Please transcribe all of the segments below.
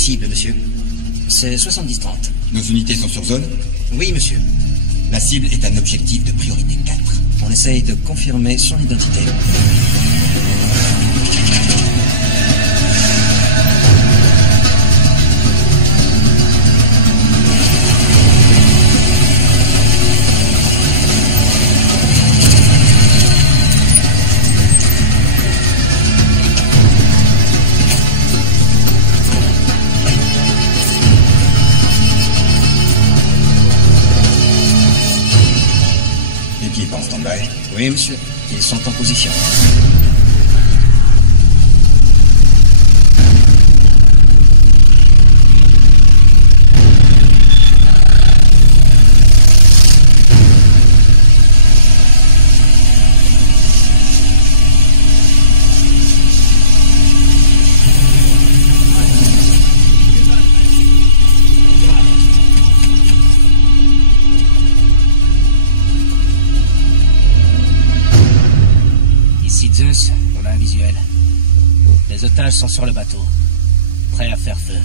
cible, monsieur. C'est 70-30. Nos unités sont sur zone? Oui, monsieur. La cible est un objectif de priorité 4. On essaye de confirmer son identité. L'équipe en stand-by? Oui, monsieur. Ils sont en position. Ici Zeus, on a un visuel. Les otages sont sur le bateau, prêts à faire feu.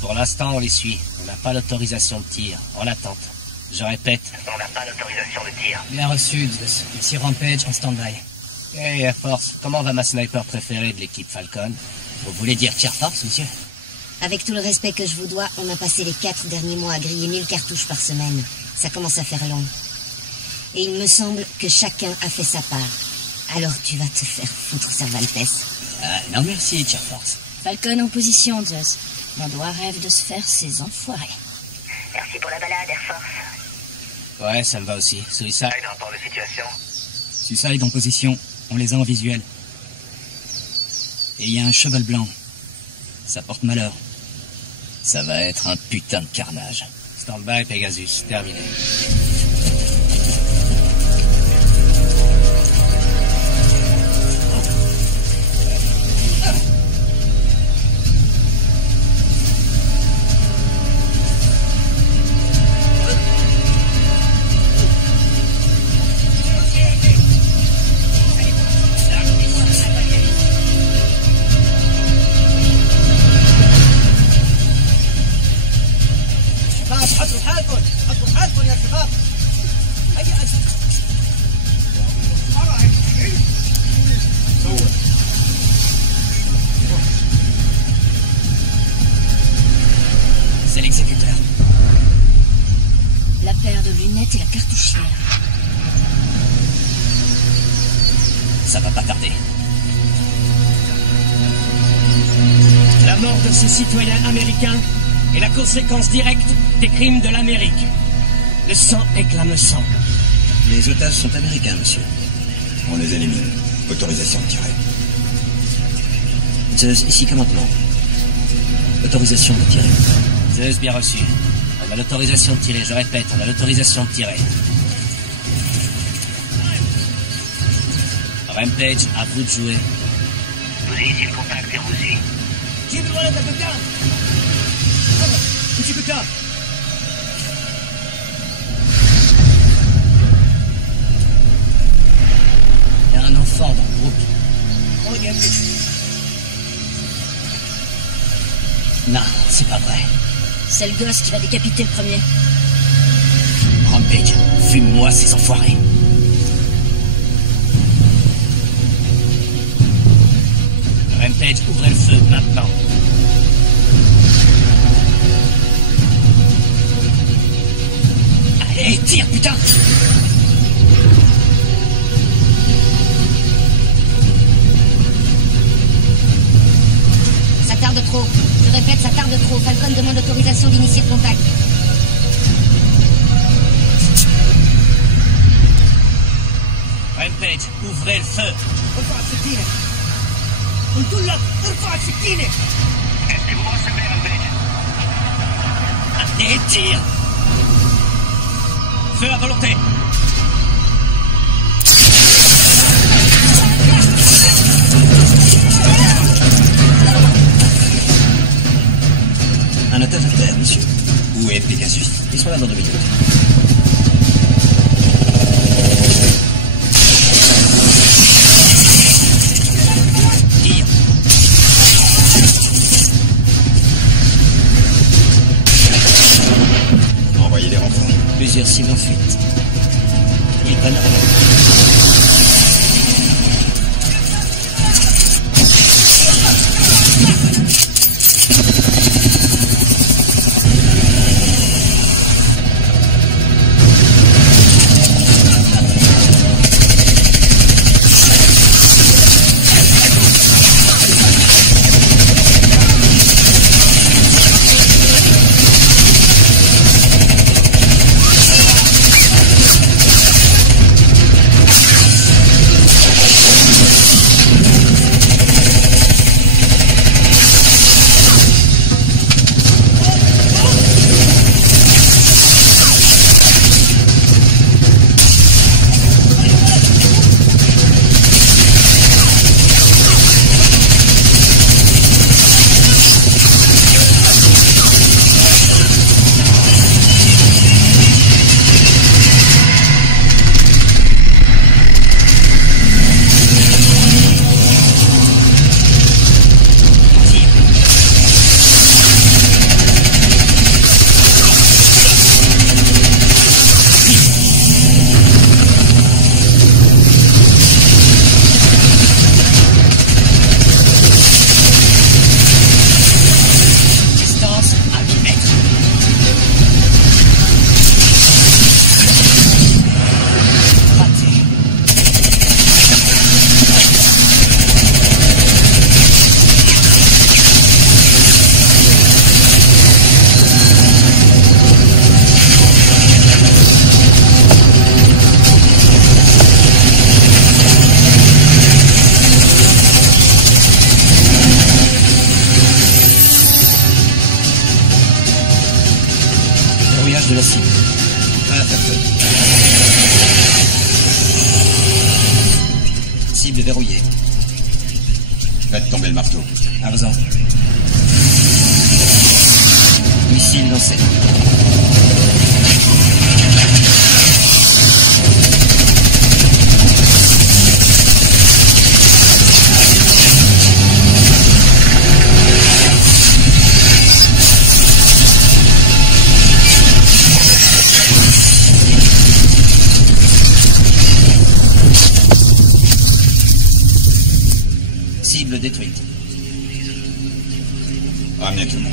Pour l'instant, on les suit. On n'a pas l'autorisation de tir. En attente. Je répète. On n'a pas d'autorisation de tir. Bien reçu, Zeus. Ici Rampage en stand-by. Hey, Air Force, comment va ma sniper préférée de l'équipe Falcon? Vous voulez dire Air Force, monsieur? Avec tout le respect que je vous dois, on a passé les 4 derniers mois à griller 1000 cartouches par semaine. Ça commence à faire long. Et il me semble que chacun a fait sa part. Alors tu vas te faire foutre, Sa Altesse. Non merci, Air Force. Falcon en position, Zeus. Mon doigt rêve de se faire ces enfoirés. Merci pour la balade, Air Force. Ouais, ça me va aussi. Suicide. Rapport de situation. Suicide en position. On les a en visuel. Et il y a un cheval blanc. Ça porte malheur. Ça va être un putain de carnage. Stand-by, Pegasus. Terminé. C'est l'exécuteur. La paire de lunettes et la cartouchière. Ça va pas tarder. La mort de ces citoyens américains est la conséquence directe des crimes de l'Amérique. Le sang éclame le sang. Les otages sont américains, monsieur. On les élimine. Autorisation de tirer. Zeus, ici commandement. Autorisation de tirer. Zeus, bien reçu. On a l'autorisation de tirer, je répète, on a l'autorisation de tirer. Rampage, à vous de jouer. Vous ici le contact, et vous y. Il y a un enfant dans le groupe. Non, c'est pas vrai. C'est le gosse qui va décapiter le premier. Rampage, fume-moi ces enfoirés. Rampage, ouvrez le feu maintenant. Allez, tire, putain! Ça tarde trop. Je répète, ça tarde trop. Falcon demande autorisation d'initier le contact. Rampage, ouvrez le feu. Est-ce que vous me recevez, Rampage? Allez, tire! Feu à volonté! Un otage à terre, monsieur. Où est Pegasus? Ils sont là dans 2 minutes. cible en fuite. Ils prennent la relève. De la cible. Prêt à faire feu. Cible verrouillée. Faites tomber le marteau. Arzan. Missile lancé. Cible détruite. Ramenez tout le monde.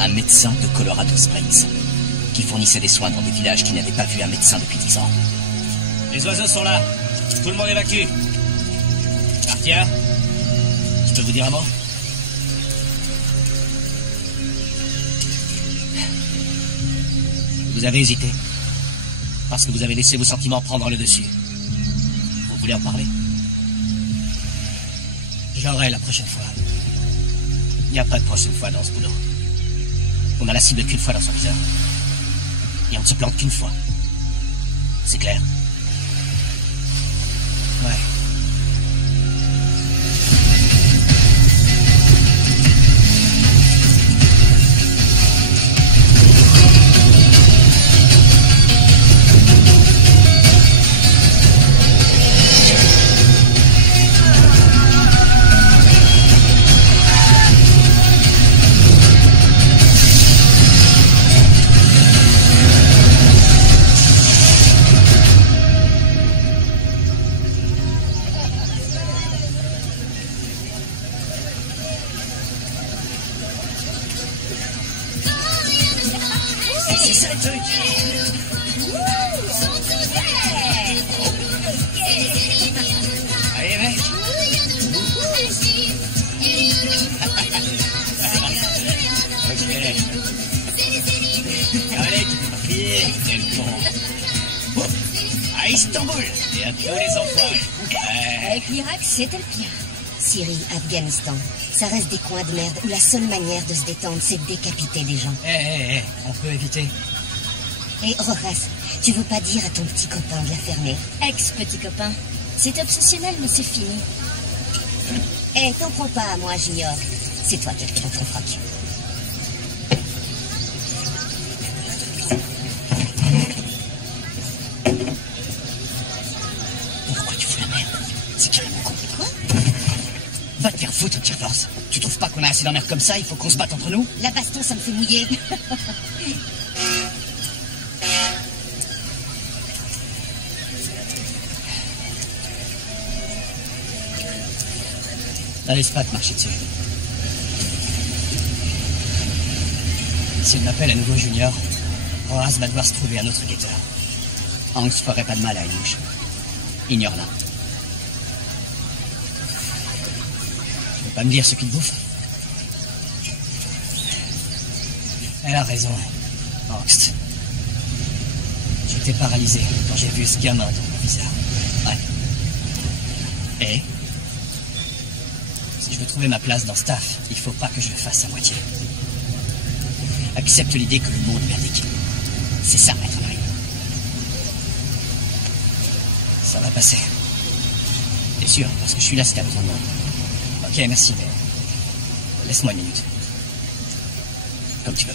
Un médecin de Colorado Springs qui fournissait des soins dans des villages qui n'avaient pas vu un médecin depuis 10 ans. Les oiseaux sont là. Tout le monde évacue. Artia, je peux vous dire un mot? Vous avez hésité. Parce que vous avez laissé vos sentiments prendre le dessus. Vous voulez en parler? J'aurai la prochaine fois. Il n'y a pas de prochaine fois dans ce boulot. On a la cible qu'une fois dans son viseur. Et on ne se plante qu'une fois. C'est clair? Ouais. À Istanbul et à tous les enfoirés. Avec l'Irak, c'était le pire. Syrie, Afghanistan, ça reste des coins de merde où la seule manière de se détendre, c'est de décapiter des gens. On peut éviter. Et Rojas, tu veux pas dire à ton petit copain de la fermer? Ex-petit copain. C'est obsessionnel, mais c'est fini. Eh, t'en prends pas à moi, Junior. C'est toi qui as fait notre froc. Pourquoi tu fous la merde? C'est carrément con. Quoi? Va te faire foutre, Tire-Force. Tu trouves pas qu'on a assez d'emmerde comme ça? Il faut qu'on se batte entre nous? La baston, ça me fait mouiller. La laisse pas te marcher dessus. Si elle m'appelle à nouveau Junior, Horace va devoir se trouver un autre guetteur. Hanks ferait pas de mal à une mouche. Ignore-la. Tu veux pas me dire ce qu'il te bouffe? Elle a raison, Hanks. J'étais paralysé quand j'ai vu ce gamin dans mon visage. Ouais. Et si je veux trouver ma place dans Staff, il faut pas que je le fasse à moitié. Accepte l'idée que le monde est merdique. C'est ça, maître Marie. Ça va passer. T'es sûr? Parce que je suis là si t'as besoin de moi. Ok, merci, mais laisse-moi une minute. Comme tu veux.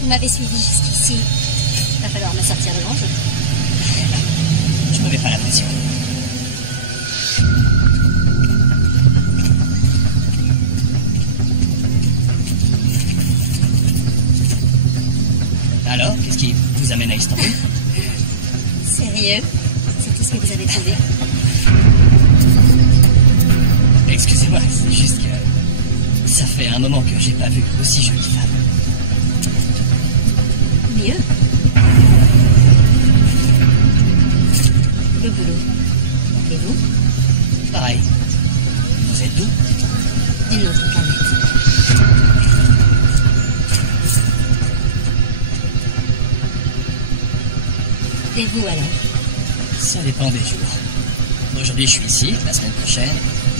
Vous m'avez suivi jusqu'ici. Va falloir me sortir de grand jeu. Je me mets pas la pression. Alors, qu'est-ce qui vous amène à Istanbul? Sérieux? C'est tout ce que vous avez trouvé? Excusez-moi, c'est juste que ça fait un moment que j'ai pas vu aussi jolie femme. Mieux. Le boulot. Et vous? Pareil. Vous êtes d'où? D'une autre planète. Et vous alors? Ça dépend des jours. Aujourd'hui, je suis ici, la semaine prochaine,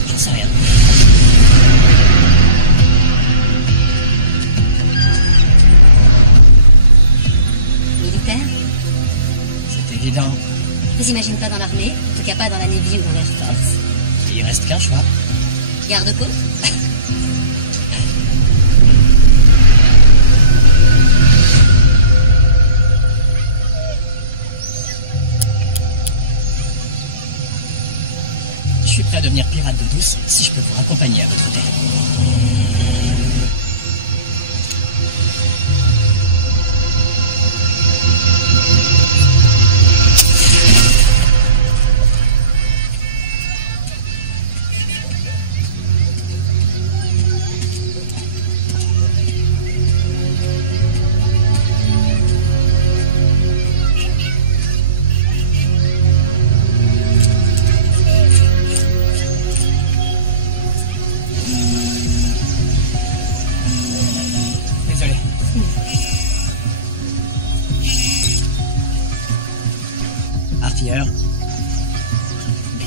j'en sais rien. Militaire? C'est évident. Je vous imagine pas dans l'armée, en tout cas pas dans la Navy ou dans l'Air Force. Il reste qu'un choix. Garde-côte? Je suis prêt à devenir pirate d'eau douce si je peux vous raccompagner à votre hôtel.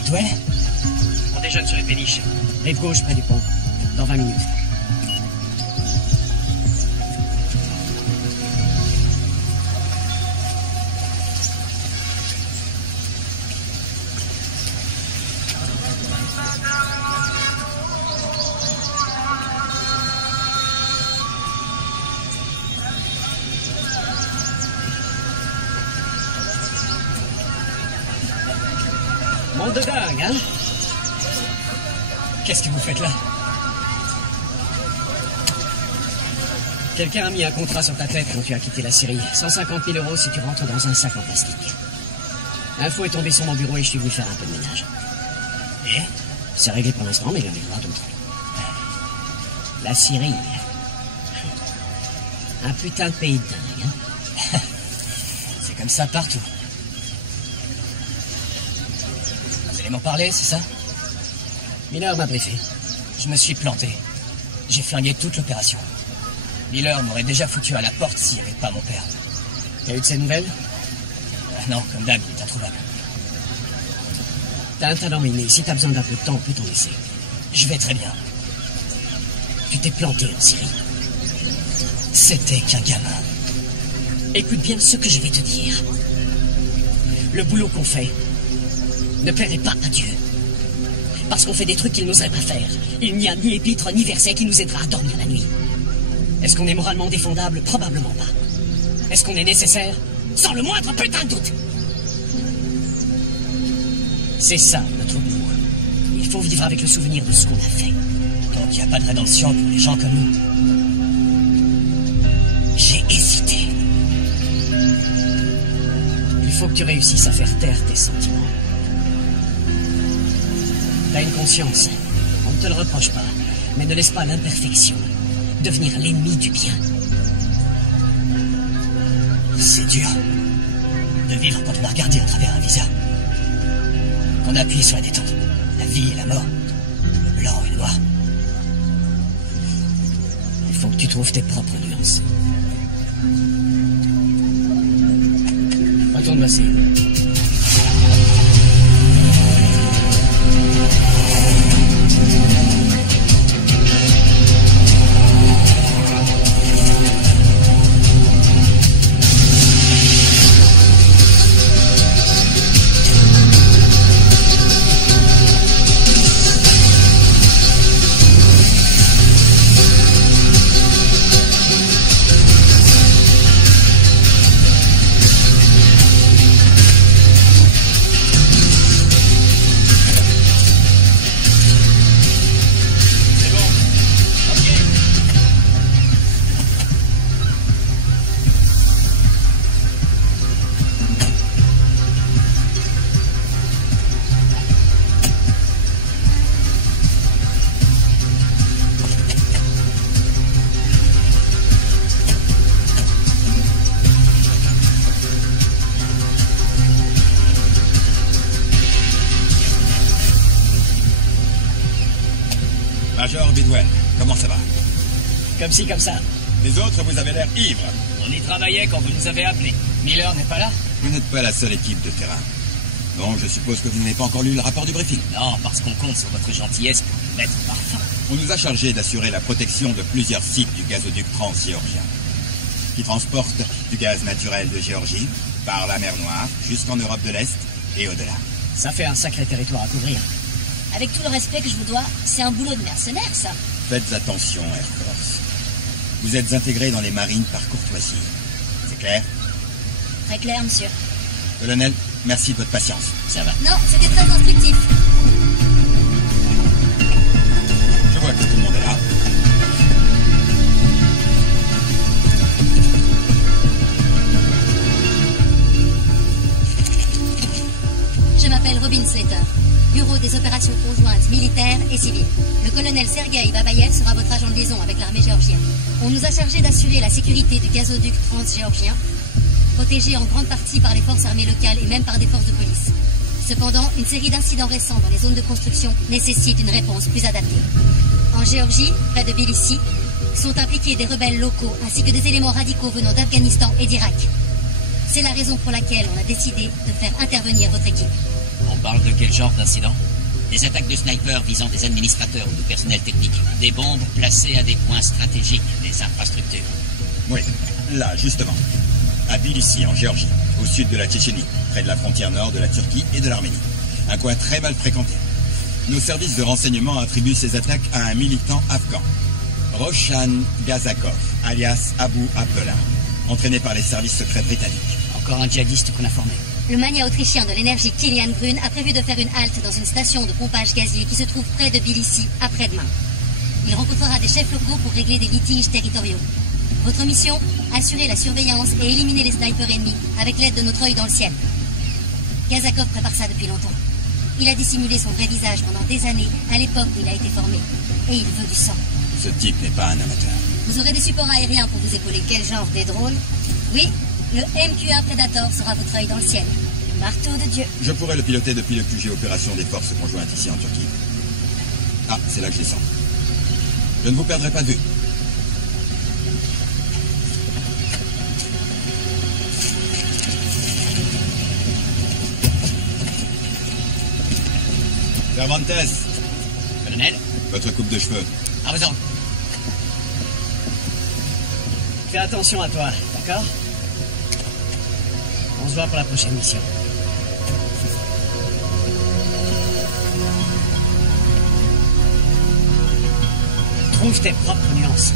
Bidwell? On déjeune sur les péniches. Rive gauche, près du pont. Dans 20 minutes. Monde de dingue, hein? Qu'est-ce que vous faites là? Quelqu'un a mis un contrat sur ta tête quand tu as quitté la Syrie. 150 000 € si tu rentres dans un sac en plastique. L'info est tombée sur mon bureau et je suis venu faire un peu de ménage. Et? C'est réglé pour l'instant, mais il y en aura d'autres. La Syrie. Un putain de pays de dingue, hein? C'est comme ça partout. Vous allez m'en parler, c'est ça? Miller m'a briefé. Je me suis planté. J'ai flingué toute l'opération. Miller m'aurait déjà foutu à la porte s'il n'y avait pas mon père. T'as eu de ses nouvelles? Non, comme d'hab, il est introuvable. T'as un talent inné. Si t'as besoin d'un peu de temps, on peut t'en laisser. Je vais très bien. Tu t'es planté en Syrie. C'était qu'un gamin. Écoute bien ce que je vais te dire. Le boulot qu'on fait ne plairait pas à Dieu. Parce qu'on fait des trucs qu'il n'oserait pas faire. Il n'y a ni épître ni verset qui nous aidera à dormir la nuit. Est-ce qu'on est moralement défendable? Probablement pas. Est-ce qu'on est nécessaire? Sans le moindre putain de doute. C'est ça, notre boulot. Il faut vivre avec le souvenir de ce qu'on a fait. Donc il n'y a pas de rédemption pour les gens comme nous. J'ai hésité. Il faut que tu réussisses à faire taire tes sentiments. T'as une conscience. On ne te le reproche pas. Mais ne laisse pas l'imperfection devenir l'ennemi du bien. C'est dur de vivre quand on a regardé à travers un visage. Qu'on appuie sur la détente. La vie et la mort. Le blanc et le noir. Il faut que tu trouves tes propres nuances. Retourne bosser. Major Bidwell, comment ça va? Comme ci, comme ça. Les autres, vous avez l'air ivre. On y travaillait quand vous nous avez appelés. Miller n'est pas là? Vous n'êtes pas la seule équipe de terrain. Donc je suppose que vous n'avez pas encore lu le rapport du briefing. Non, parce qu'on compte sur votre gentillesse pour nous mettre par fin. On nous a chargé d'assurer la protection de plusieurs sites du gazoduc transgéorgien, qui transporte du gaz naturel de Géorgie par la mer Noire jusqu'en Europe de l'Est et au-delà. Ça fait un sacré territoire à couvrir. Avec tout le respect que je vous dois, c'est un boulot de mercenaire, ça. Faites attention, Air Force. Vous êtes intégrés dans les marines par courtoisie. C'est clair? Très clair, monsieur. Colonel, merci de votre patience. Ça va. Non, c'était très instructif. Je vois que tout le monde est là. Je m'appelle Robin Slater, Bureau des opérations conjointes militaires et civiles. Le colonel Sergueï Babayev sera votre agent de liaison avec l'armée géorgienne. On nous a chargé d'assurer la sécurité du gazoduc transgéorgien, protégé en grande partie par les forces armées locales et même par des forces de police. Cependant, une série d'incidents récents dans les zones de construction nécessite une réponse plus adaptée. En Géorgie, près de Tbilissi, sont impliqués des rebelles locaux ainsi que des éléments radicaux venant d'Afghanistan et d'Irak. C'est la raison pour laquelle on a décidé de faire intervenir votre équipe. On parle de quel genre d'incident? Des attaques de snipers visant des administrateurs ou du personnel technique. Des bombes placées à des points stratégiques des infrastructures. Oui, là, justement. À Tbilissi, en Géorgie, au sud de la Tchétchénie, près de la frontière nord de la Turquie et de l'Arménie. Un coin très mal fréquenté. Nos services de renseignement attribuent ces attaques à un militant afghan, Roshan Gazakov, alias Abu Abdullah, entraîné par les services secrets britanniques. Encore un djihadiste qu'on a formé. Le mania autrichien de l'énergie Kilian Grün a prévu de faire une halte dans une station de pompage gazier qui se trouve près de Tbilissi après-demain. Il rencontrera des chefs locaux pour régler des litiges territoriaux. Votre mission, assurer la surveillance et éliminer les snipers ennemis avec l'aide de notre œil dans le ciel. Gazakov prépare ça depuis longtemps. Il a dissimulé son vrai visage pendant des années, à l'époque où il a été formé. Et il veut du sang. Ce type n'est pas un amateur. Vous aurez des supports aériens pour vous épauler. Quel genre, des drones? Oui, le MQ-1 Predator sera votre œil dans le ciel. Marteau de Dieu. Je pourrais le piloter depuis le QG Opération des Forces Conjointes ici en Turquie. Ah, c'est là que je descends. Je ne vous perdrai pas de vue. Cervantes, Colonel, votre coupe de cheveux. à vos ordres. Fais attention à toi, d'accord? On se voit pour la prochaine mission. Trouve tes propres nuances.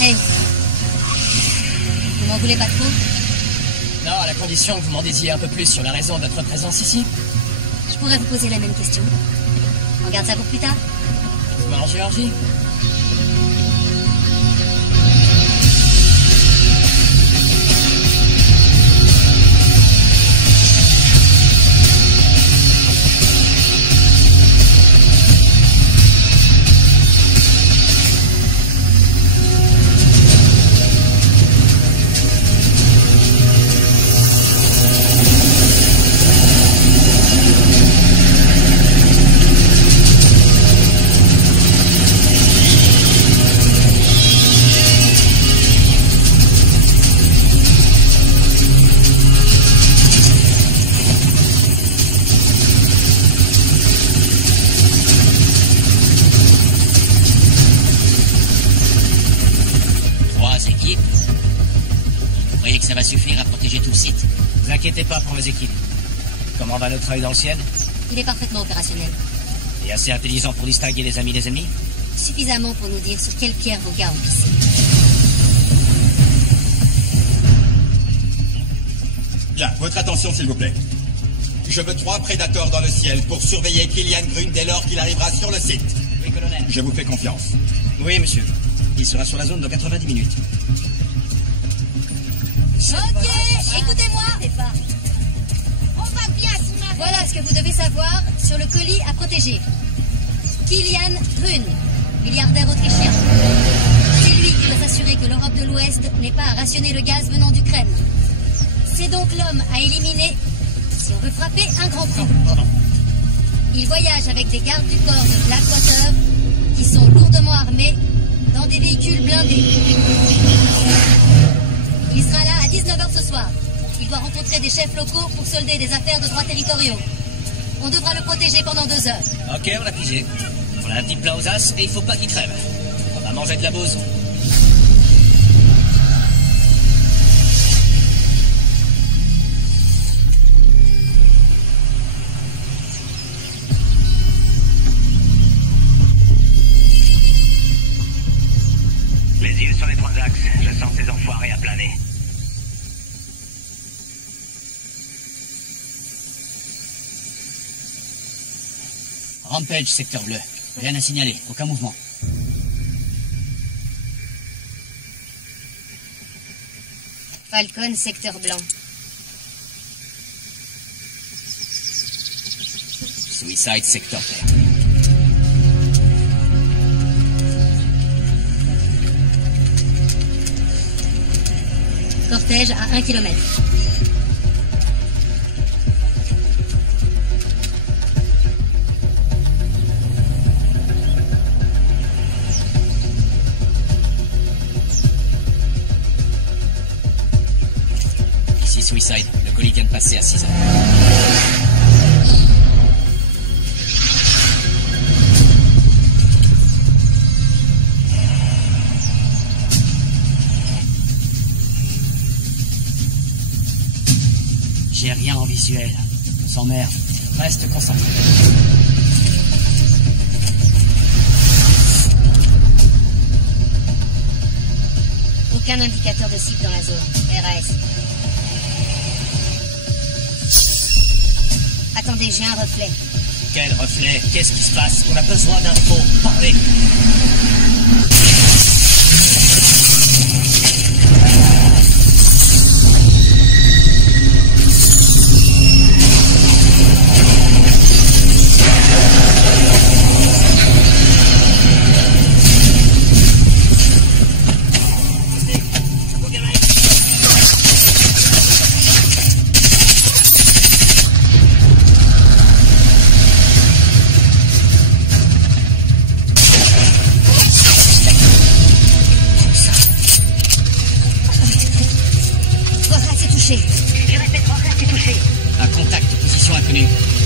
Hey, vous m'en voulez pas trop? Non, à la condition que vous m'en disiez un peu plus sur la raison de votre présence ici. Je pourrais vous poser la même question. On garde ça pour plus tard? Vous en Géorgie? Ça va suffire à protéger tout le site. Ne vous inquiétez pas pour nos équipes. Comment va notre œil dans le ciel? Il est parfaitement opérationnel. Et assez intelligent pour distinguer les amis des ennemis? Suffisamment pour nous dire sur quelle pierre vos gars ont pissé. Bien, votre attention s'il vous plaît. Je veux 3 prédateurs dans le ciel pour surveiller Kilian Grün dès lors qu'il arrivera sur le site. Oui, colonel. Je vous fais confiance. Oui, monsieur. Il sera sur la zone dans 90 minutes. Ok, écoutez-moi. On va bien se marrer. Voilà ce que vous devez savoir sur le colis à protéger. Kilian Grün, milliardaire autrichien. C'est lui qui doit s'assurer que l'Europe de l'Ouest n'ait pas à rationner le gaz venant d'Ukraine. C'est donc l'homme à éliminer si on veut frapper un grand coup. Il voyage avec des gardes du corps de Blackwater qui sont lourdement armés dans des véhicules blindés. Il sera là à 19h ce soir. Il doit rencontrer des chefs locaux pour solder des affaires de droits territoriaux. On devra le protéger pendant 2 heures. Ok, on l'a pigé. On a un petit plat aux as et il faut pas qu'il crève. On va manger de la bouse. Les yeux sur les 3 axes. Je sens ces enfoirés à planer. Rampage, secteur bleu. Rien à signaler, aucun mouvement. Falcon, secteur blanc. Suicide, secteur vert. Cortège à 1 km. Suicide. Le colis vient de passer à 6 heures. J'ai rien en visuel. On s'emmerde. Reste concentré. Aucun indicateur de cible dans la zone. RAS. Attendez, j'ai un reflet. Quel reflet? Qu'est-ce qui se passe? On a besoin d'infos. Parlez.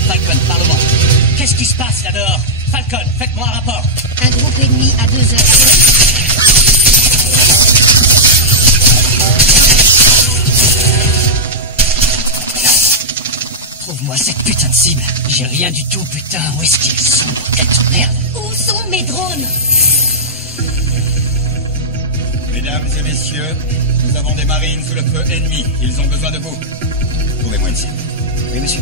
Falcon, parle-moi. Qu'est-ce qui se passe là-dehors? Falcon, faites-moi un rapport. Un groupe ennemi à 2 heures. Trouve-moi cette putain de cible. J'ai rien du tout, putain. Où est-ce qu'ils sont, bordel de merde? Où sont mes drones? Mesdames et messieurs, nous avons des marines sous le feu ennemi. Ils ont besoin de vous. Trouvez-moi une cible. Oui, monsieur.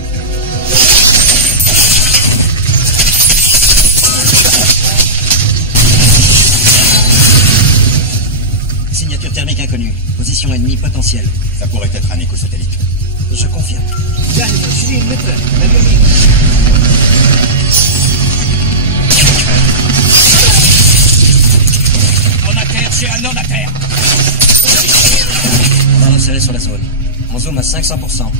Signature thermique inconnue. Position ennemie potentielle. Ça pourrait être un éco-satellite. Je confirme. On a terre, j'ai un homme à terre. On va resserrer sur la zone. On zoome à 500%.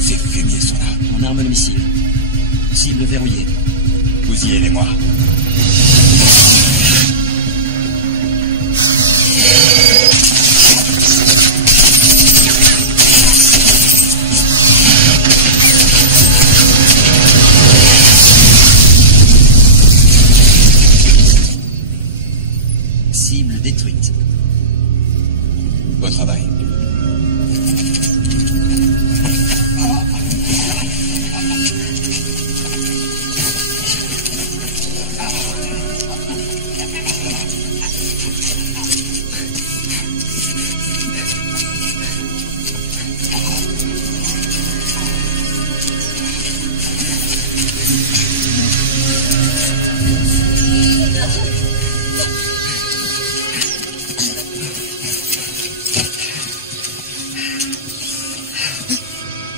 Ces fumiers sont là. On arme le missile. Cible verrouillée. Vous y aidez-moi. Cible détruite. Bon travail.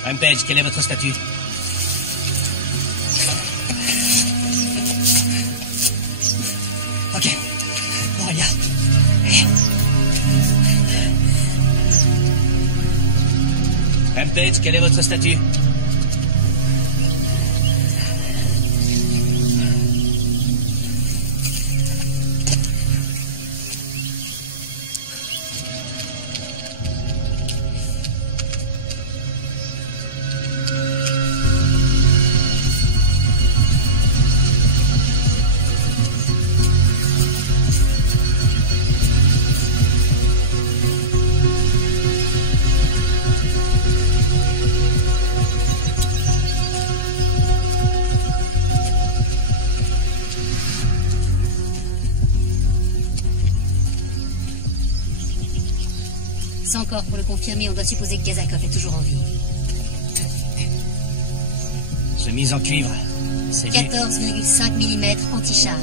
Rampage, quel est votre statut? Ok. Aurélia. Rampage, quel est votre statut? C'est encore pour le confirmer, on doit supposer que Gazakov est toujours en vie. Chemise en cuivre. C'est du... 14,5 mm anti-char.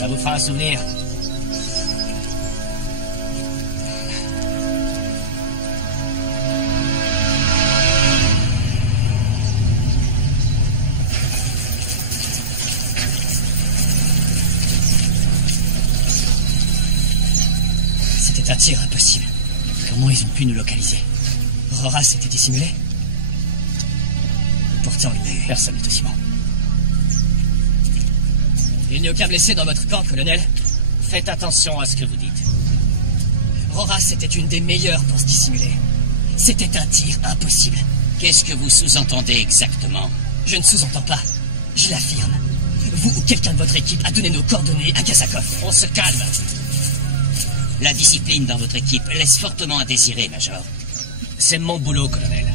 Ça vous fera un souvenir. C'était un tir impossible. Comment ils ont pu nous localiser? Roras était dissimulé? Pourtant, il l'a eu. Personne n'est aussi bon. Il n'y a aucun blessé dans votre camp, colonel. Faites attention à ce que vous dites. Roras était une des meilleures pour se dissimuler. C'était un tir impossible. Qu'est-ce que vous sous-entendez exactement? Je ne sous-entends pas. Je l'affirme. Vous ou quelqu'un de votre équipe a donné nos coordonnées à Kazakov. On se calme. La discipline dans votre équipe laisse fortement à désirer, Major. C'est mon boulot, colonel.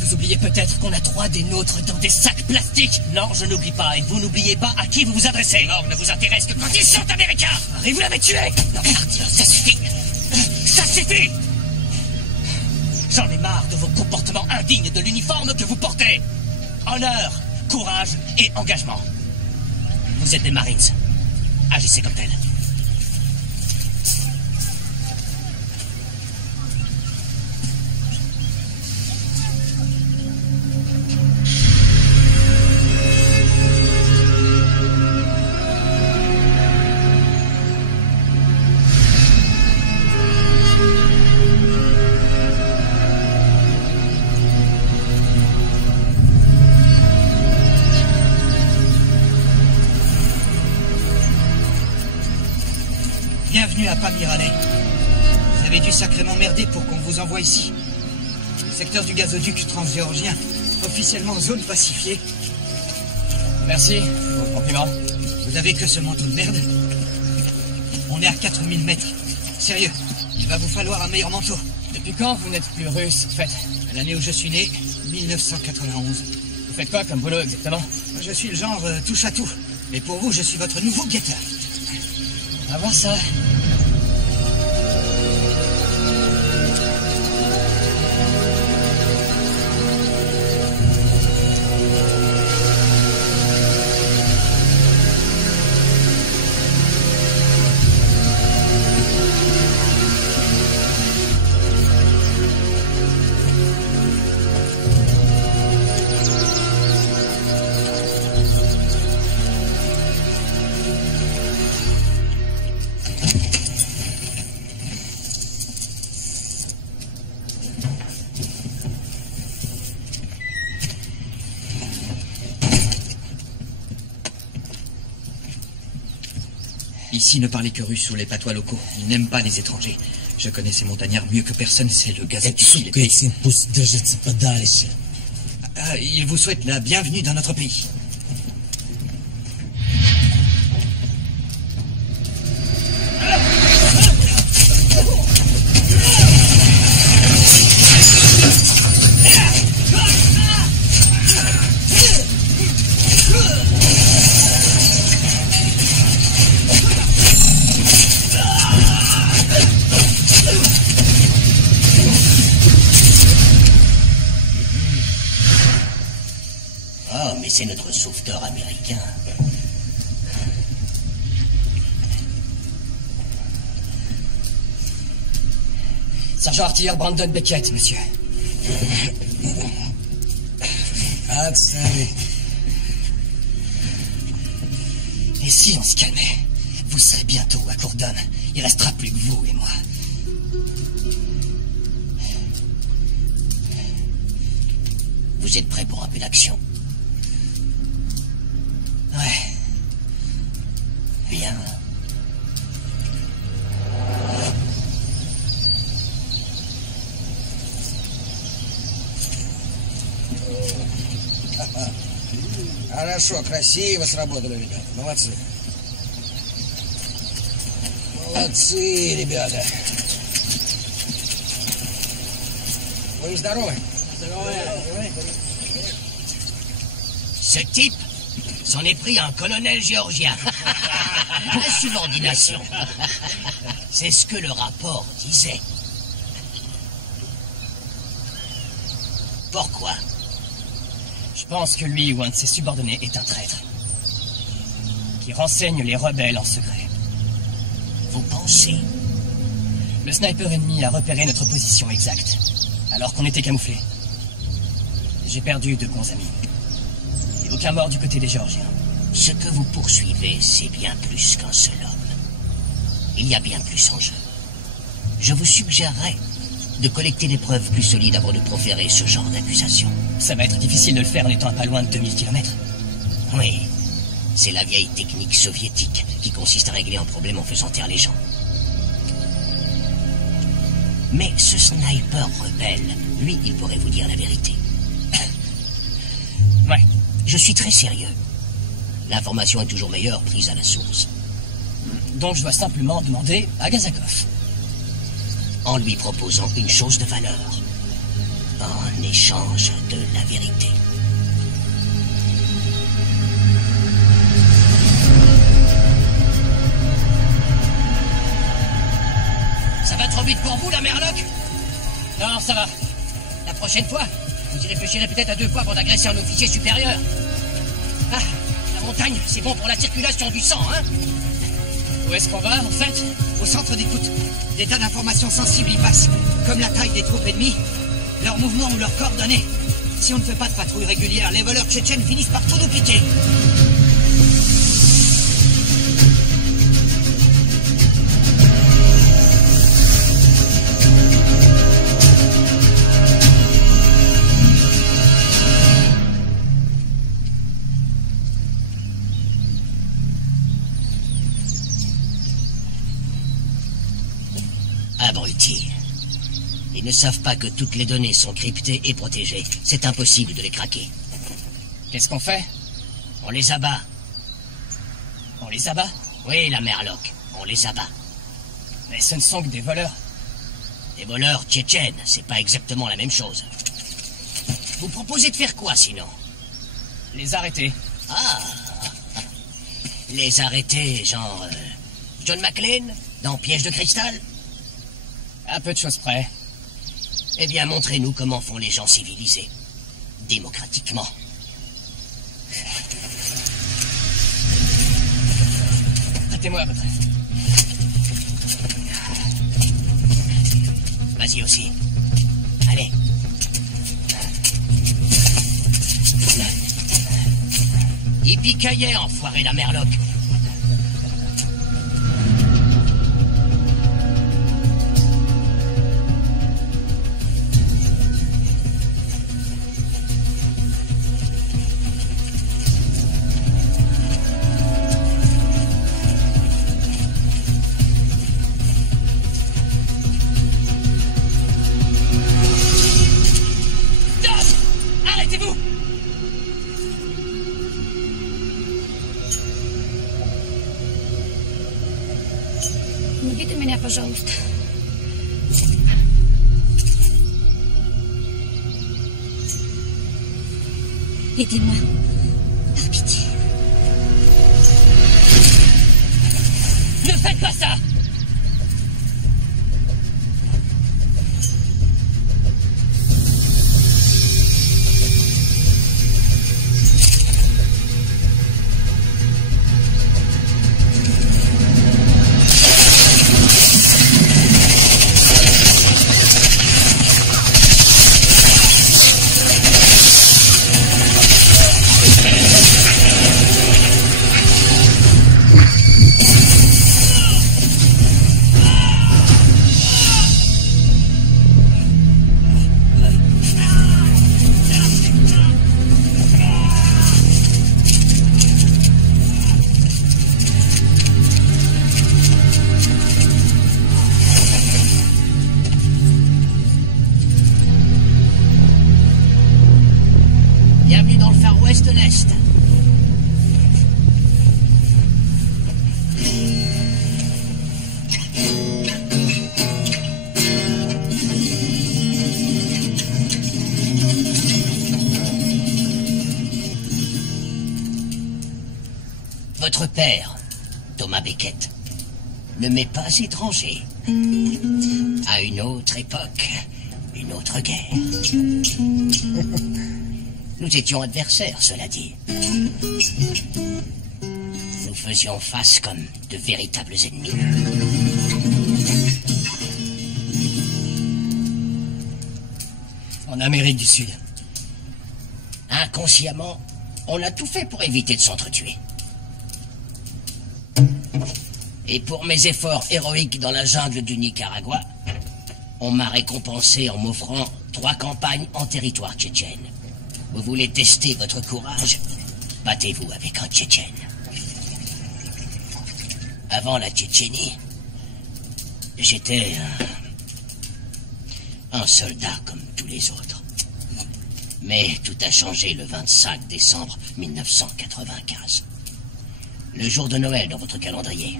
Vous oubliez peut-être qu'on a 3 des nôtres dans des sacs plastiques. Non, je n'oublie pas, et vous n'oubliez pas à qui vous vous adressez. Mort ne vous intéresse que quand ils sont américains. Et vous l'avez tué. Non, partir, ça suffit. Ça suffit! J'en ai marre de vos comportements indignes de l'uniforme que vous portez. Honneur, courage et engagement. Vous êtes des Marines. Agissez comme tels. Bienvenue à Pamiralais. Vous avez dû sacrément merder pour qu'on vous envoie ici. Le secteur du gazoduc transgéorgien, officiellement zone pacifiée. Merci pour le compliment. Vous avez que ce manteau de merde? On est à 4000 mètres. Sérieux, il va vous falloir un meilleur manteau. Depuis quand vous n'êtes plus russe, en fait? L'année où je suis né, 1991. Vous faites quoi comme boulot exactement? Je suis le genre touche à tout. Mais pour vous, je suis votre nouveau guetteur. On va voir ça. Ici, ne parlez que russe sous les patois locaux. Ils n'aiment pas les étrangers. Je connais ces montagnards mieux que personne, c'est le gazoduc qui les paye. Ils vous souhaitent la bienvenue dans notre pays. C'est notre sauveteur américain. Sergent artilleur Brandon Beckett, monsieur. Et si on se calmait? Vous serez bientôt à Courdon. Il restera plus que vous et moi. Vous êtes prêts pour un peu d'action? Ouais. Bien. Хорошо, красиво сработали, ребята. Молодцы. Молодцы, ребята. Вы здоровы? Здоровы. Ce type s'en est pris à un colonel géorgien. Insubordination. C'est ce que le rapport disait. Pourquoi? Je pense que lui ou un de ses subordonnés est un traître. Qui renseigne les rebelles en secret. Vous pensez? Le sniper ennemi a repéré notre position exacte, alors qu'on était camouflés. J'ai perdu 2 bons amis. Et aucun mort du côté des Géorgiens. Ce que vous poursuivez, c'est bien plus qu'un seul homme. Il y a bien plus en jeu. Je vous suggérerais de collecter des preuves plus solides avant de proférer ce genre d'accusation. Ça va être difficile de le faire en étant à pas loin de 2000 km. Oui, C'est la vieille technique soviétique qui consiste à régler un problème en faisant taire les gens. Mais ce sniper rebelle, lui, il pourrait vous dire la vérité. Ouais. Je suis très sérieux. L'information est toujours meilleure prise à la source. Donc je dois simplement demander à Gazakov. En lui proposant une chose de valeur. En échange de la vérité. Ça va trop vite pour vous, la Merloc? Non, ça va. La prochaine fois, vous y réfléchirez peut-être à 2 fois avant d'agresser un officier supérieur. Ah, la montagne, c'est bon pour la circulation du sang, hein? Où est-ce qu'on va, en fait? Au centre d'écoute. Des tas d'informations sensibles y passent, comme la taille des troupes ennemies, leurs mouvements ou leurs coordonnées. Si on ne fait pas de patrouille régulière, les voleurs tchétchènes finissent par tout nous piquer. Abrutis. Ils ne savent pas que toutes les données sont cryptées et protégées. C'est impossible de les craquer. Qu'est-ce qu'on fait? On les abat. On les abat? Oui, la Merloc. On les abat. Mais ce ne sont que des voleurs. Des voleurs tchétchènes, c'est pas exactement la même chose. Vous proposez de faire quoi, sinon? Les arrêter. Ah. Les arrêter, genre... John McClane, dans Piège de cristal? À peu de choses près. Eh bien, montrez-nous comment font les gens civilisés. Démocratiquement. Prêtez-moi votre aide. Vas-y aussi. Allez. Yippee-ki-yay, enfoiré la Merloc. Помогите меня, пожалуйста. Aidez-moi. Par pitié. Ne faites pas ça! Bienvenue dans le Far West de l'Est. Votre père, Thomas Beckett, ne m'est pas étranger. À une autre époque, une autre guerre. Nous étions adversaires, cela dit. Nous faisions face comme de véritables ennemis. En Amérique du Sud. Inconsciemment, on a tout fait pour éviter de s'entretuer. Et pour mes efforts héroïques dans la jungle du Nicaragua, on m'a récompensé en m'offrant 3 campagnes en territoire tchétchène. Vous voulez tester votre courage? Battez-vous avec un Tchétchène. Avant la Tchétchénie, j'étais un soldat comme tous les autres. Mais tout a changé le 25 décembre 1995. Le jour de Noël dans votre calendrier.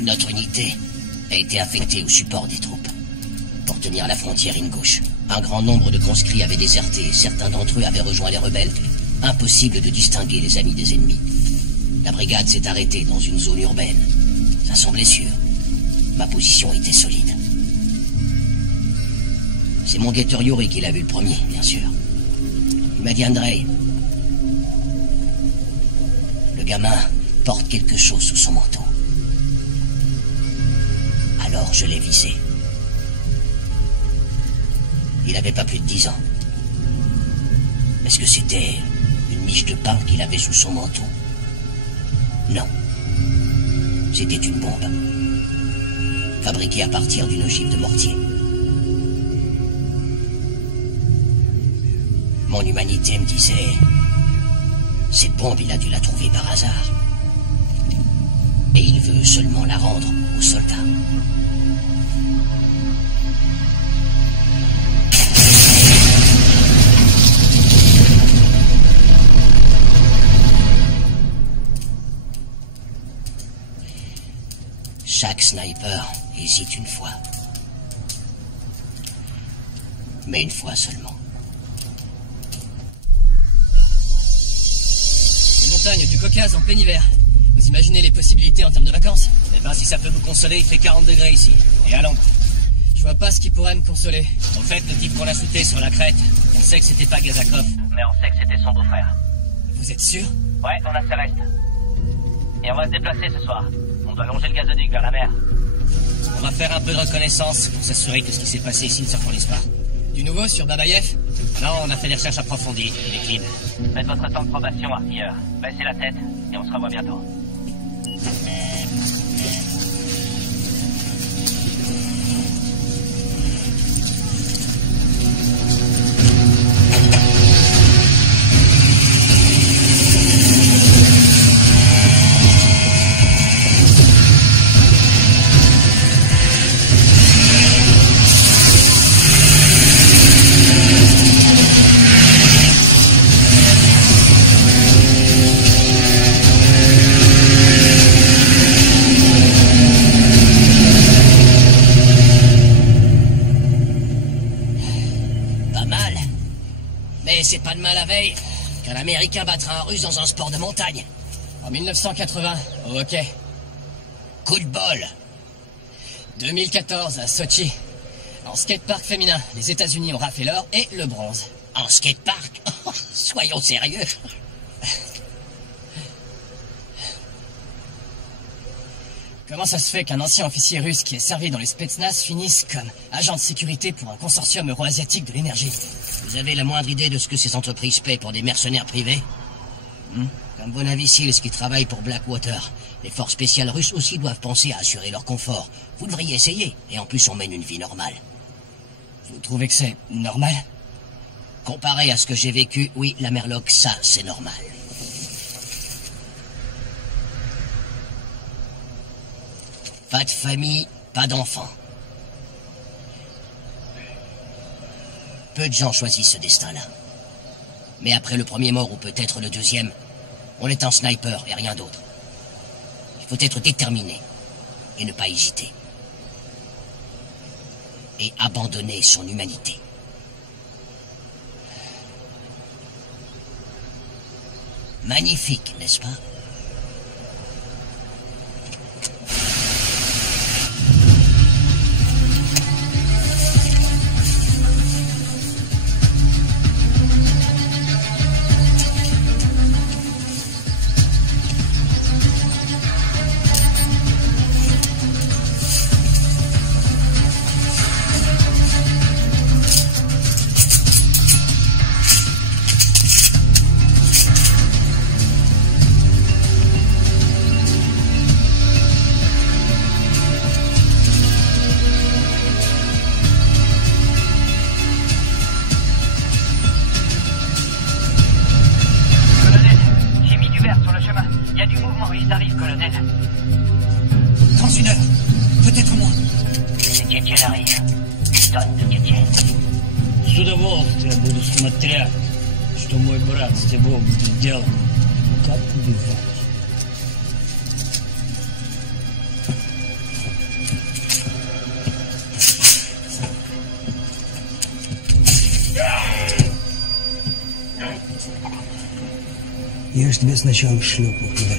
Notre unité a été affectée au support des troupes. Pour tenir la frontière ingouche, un grand nombre de conscrits avaient déserté et certains d'entre eux avaient rejoint les rebelles. Impossible de distinguer les amis des ennemis. La brigade s'est arrêtée dans une zone urbaine. Ça semblait sûr. Ma position était solide. C'est mon guetteur Yuri qui l'a vu le premier, bien sûr. Il m'a dit, Andrei, le gamin porte quelque chose sous son manteau. Alors je l'ai visé. Il n'avait pas plus de 10 ans. Est-ce que c'était une miche de pain qu'il avait sous son manteau? Non. C'était une bombe. Fabriquée à partir d'une ogive de mortier. Mon humanité me disait... Cette bombe, il a dû la trouver par hasard. Et il veut seulement la rendre aux soldats. Chaque sniper hésite une fois. Mais une fois seulement. Les montagnes du Caucase en plein hiver. Vous imaginez les possibilités en termes de vacances? Eh ben, si ça peut vous consoler, il fait 40 degrés ici. Et à l'ombre. Je vois pas ce qui pourrait me consoler. Au fait, le type qu'on a shooté sur la crête, on sait que c'était pas Gazakov, mais on sait que c'était son beau-frère. Vous êtes sûr? Ouais, on a ses restes. Et on va se déplacer ce soir. On doit longer le gazoduc vers la mer. On va faire un peu de reconnaissance pour s'assurer que ce qui s'est passé ici ne se reproduise pas. Du nouveau sur Babayev? Non, on a fait des recherches approfondies, les Faites votre temps de probation, artilleur. Baissez la tête et on se revoit bientôt. C'est pas de mal la veille qu'un Américain battra un Russe dans un sport de montagne. En 1980, au hockey. Coup de bol. 2014, à Sochi. En skatepark féminin, les États-Unis ont raflé l'or et le bronze. En skatepark? Soyons sérieux. Comment ça se fait qu'un ancien officier russe qui est servi dans les Spetsnaz finisse comme agent de sécurité pour un consortium euro-asiatique de l'énergie? Vous avez la moindre idée de ce que ces entreprises paient pour des mercenaires privés? Comme Bonavicils qui travaille pour Blackwater. Les forces spéciales russes aussi doivent penser à assurer leur confort. Vous devriez essayer. Et en plus, on mène une vie normale. Vous trouvez que c'est normal? Comparé à ce que j'ai vécu, oui, la Merloc, ça, c'est normal. Pas de famille, pas d'enfants. Peu de gens choisissent ce destin-là. Mais après le premier mort, ou peut-être le deuxième, on est un sniper et rien d'autre. Il faut être déterminé et ne pas hésiter. Et abandonner son humanité. Magnifique, n'est-ce pas ? Dans 1 heure. Peut-être moins. Тетель arrive. Donne de Тетель. С удовольствием буду смотреть, что мой брат с тобой будет делать. Как убивать. Я ж тебя сначала шлепну, да.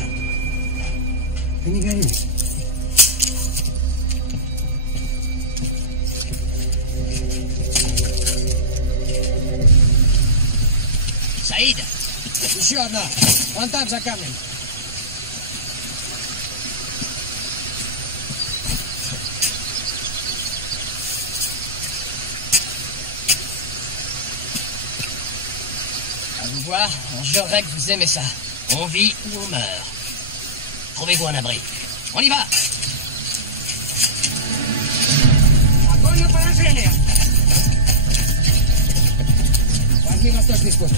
Ты не горюй. Саид! Еще одна. Вон там, за камнем. À vous voir, on jurerait que vous aimez ça. On vit ou on meurt. Trouvez-vous un abri. On y va! Огонь на поражение! Возьми восточный спуск.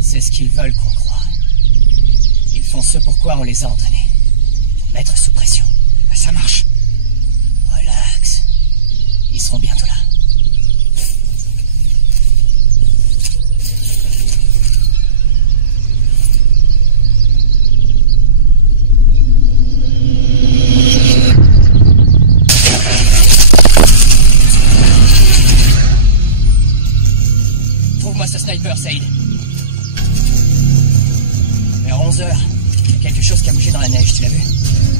C'est ce qu'ils veulent qu'on croie. Ils font ce pourquoi on les a entraînés. Nous mettre sous pression. Ça marche. Relax. Ils seront bientôt là. Trouve-moi ce sniper, Saïd. Vers 11 heures, il y a quelque chose qui a bougé dans la neige, tu l'as vu?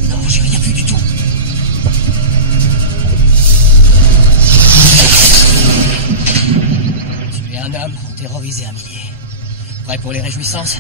Non, j'ai rien vu du tout. Tu es un homme terrorisé un millier. Prêt pour les réjouissances?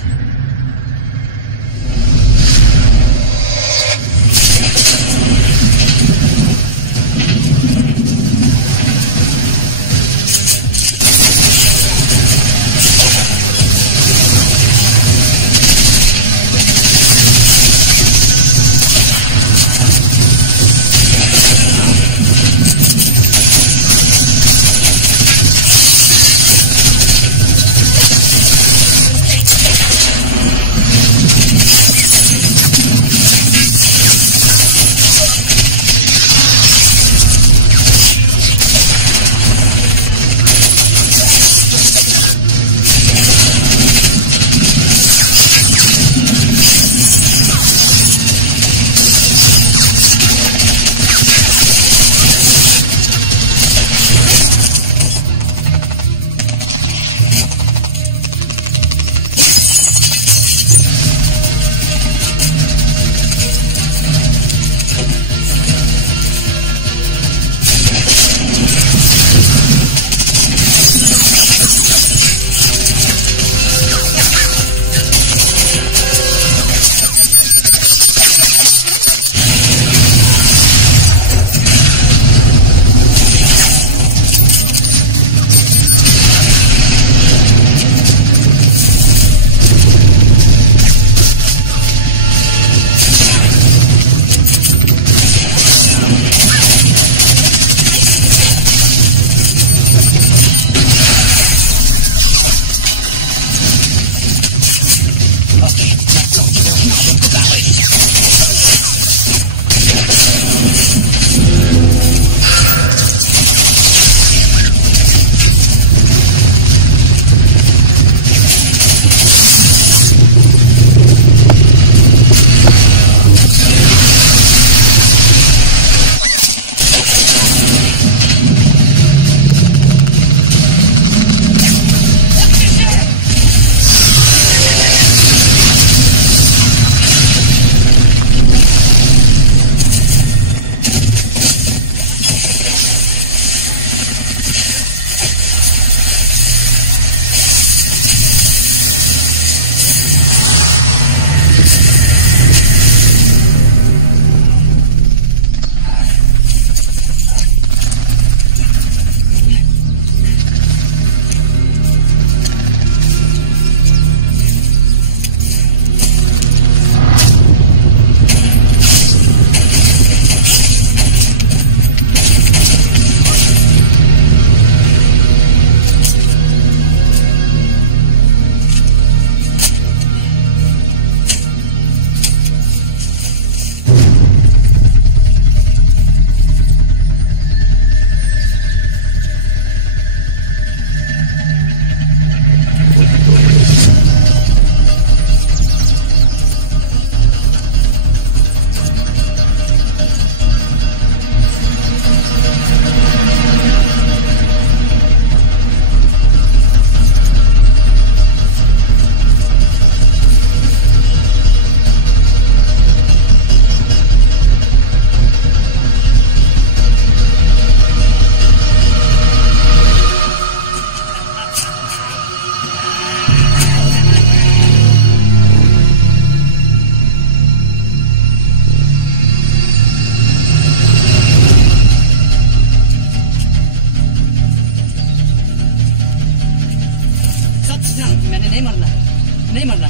Simon.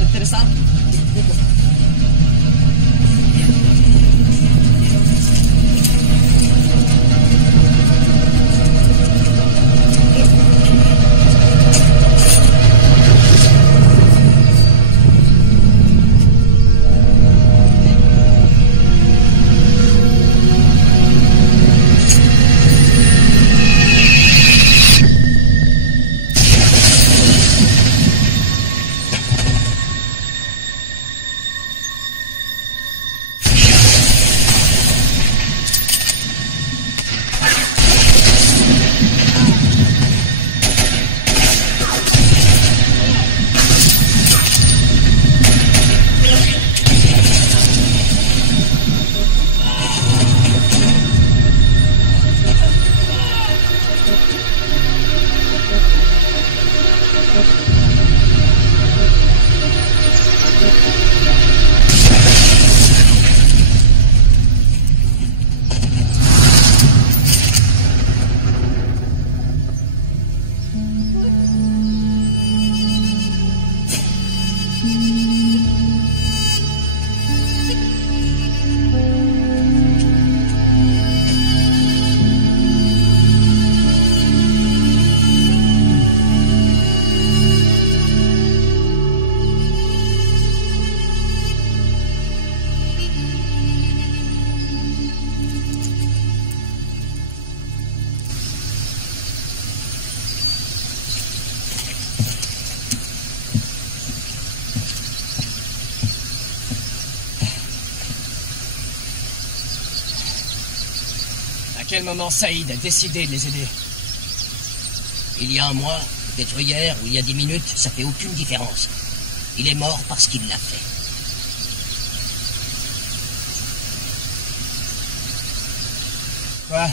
Interessante. À quel moment Saïd a décidé de les aider? Il y a un mois, peut-être hier ou il y a 10 minutes, ça fait aucune différence. Il est mort parce qu'il l'a fait. Quoi?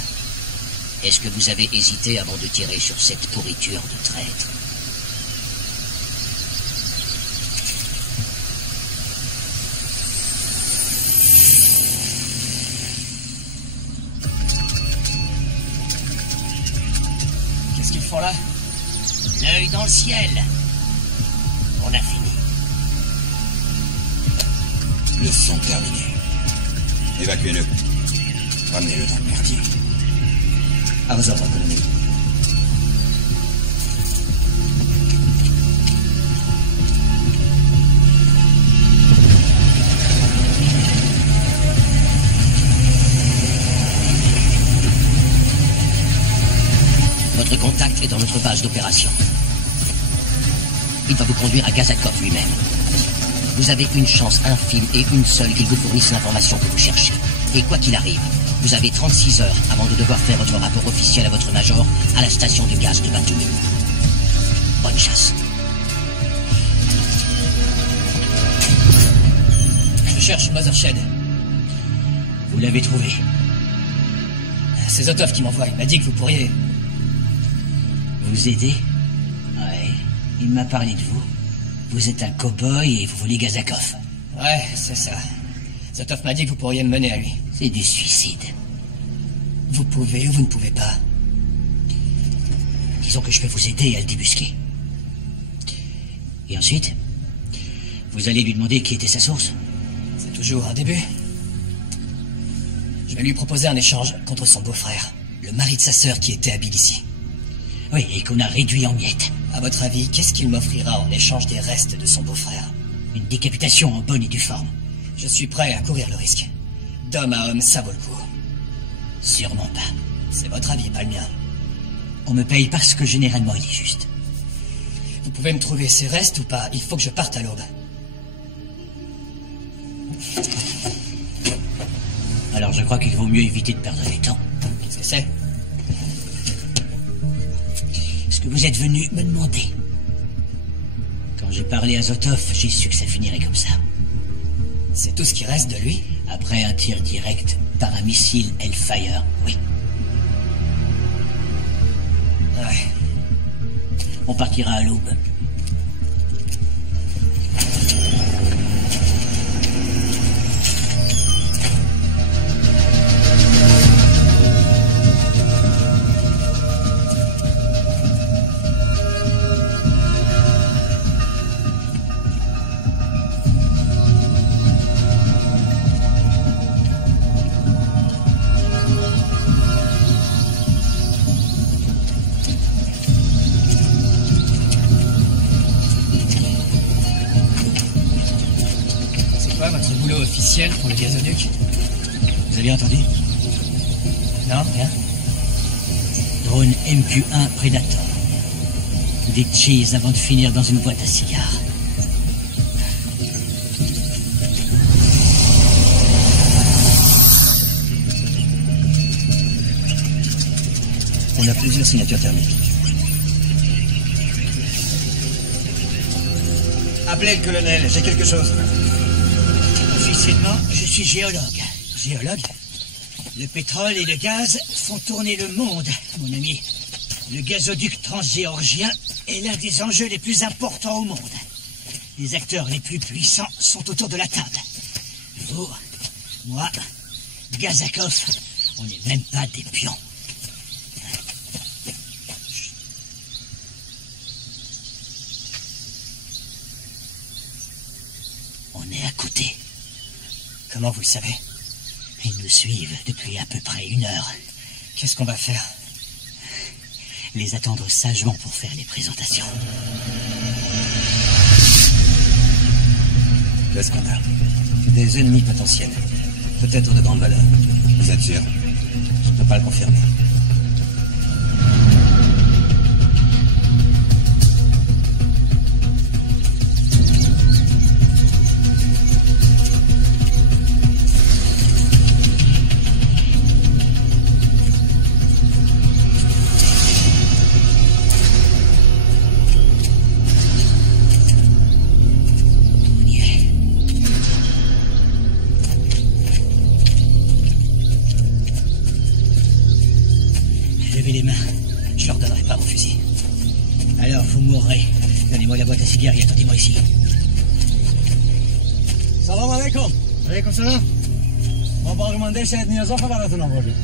Est-ce que vous avez hésité avant de tirer sur cette pourriture de traître? Qu'est-ce qu'ils font là? L'œil dans le ciel. On a fini. Leçon terminée. Évacuez-le. Ramenez-le dans le quartier. À vos ordres, colonel. Votre contact est dans notre base d'opération. Il va vous conduire à Gazakov lui-même. Vous avez une chance infime et une seule qu'il vous fournisse l'information que vous cherchez. Et quoi qu'il arrive, vous avez 36 heures avant de devoir faire votre rapport officiel à votre major à la station de gaz de Batumi. Bonne chasse. Je cherche Mothershed. Vous l'avez trouvé. C'est Zotov qui m'envoie. Il m'a dit que vous pourriez... Vous aider? Ouais, il m'a parlé de vous. Vous êtes un cow-boy et vous volez Gazakov. Ouais, c'est ça. Zotov m'a dit que vous pourriez me mener à lui. C'est du suicide. Vous pouvez ou vous ne pouvez pas? Disons que je peux vous aider à le débusquer. Et ensuite, vous allez lui demander qui était sa source? C'est toujours un début. Je vais lui proposer un échange contre son beau-frère, le mari de sa sœur qui était à Tbilissi. Oui, et qu'on a réduit en miettes. À votre avis, qu'est-ce qu'il m'offrira en échange des restes de son beau-frère? Une décapitation en bonne et due forme. Je suis prêt à courir le risque. D'homme à homme, ça vaut le coup. Sûrement pas. C'est votre avis, pas le mien. On me paye parce que généralement il est juste. Vous pouvez me trouver ces restes ou pas? Il faut que je parte à l'aube. Alors je crois qu'il vaut mieux éviter de perdre du temps. Qu'est-ce que c'est? Ce que vous êtes venu me demander. Quand j'ai parlé à Zotov, j'ai su que ça finirait comme ça. C'est tout ce qui reste de lui? Après un tir direct par un missile Hellfire, oui. Ouais. On partira à l'aube. quoi, votre boulot officiel pour le gazoduc? Vous avez entendu? Non, rien. Drone MQ-1 Predator. Dites cheese avant de finir dans une boîte à cigares. On a plusieurs signatures thermiques. Appelez le colonel, j'ai quelque chose. Officiellement, je suis géologue. Géologue? Le pétrole et le gaz font tourner le monde, mon ami. Le gazoduc transgéorgien est l'un des enjeux les plus importants au monde. Les acteurs les plus puissants sont autour de la table. Vous, moi, Gazakov, on n'est même pas des pions. On est à côté. Comment vous le savez? Ils nous suivent depuis à peu près 1 heure. Qu'est-ce qu'on va faire? Les attendre sagement pour faire les présentations. Qu'est-ce qu'on a? Des ennemis potentiels. Peut-être de grande valeur. Vous êtes sûr? Je ne peux pas le confirmer. Levez les mains. Je leur donnerai pas mon fusil. Alors, vous mourrez. Donnez-moi la boîte à cigares et attendez-moi ici. Salam alaikum. Alaikum salam. ما باقیمانده شاید نیازها براتون آوردیم.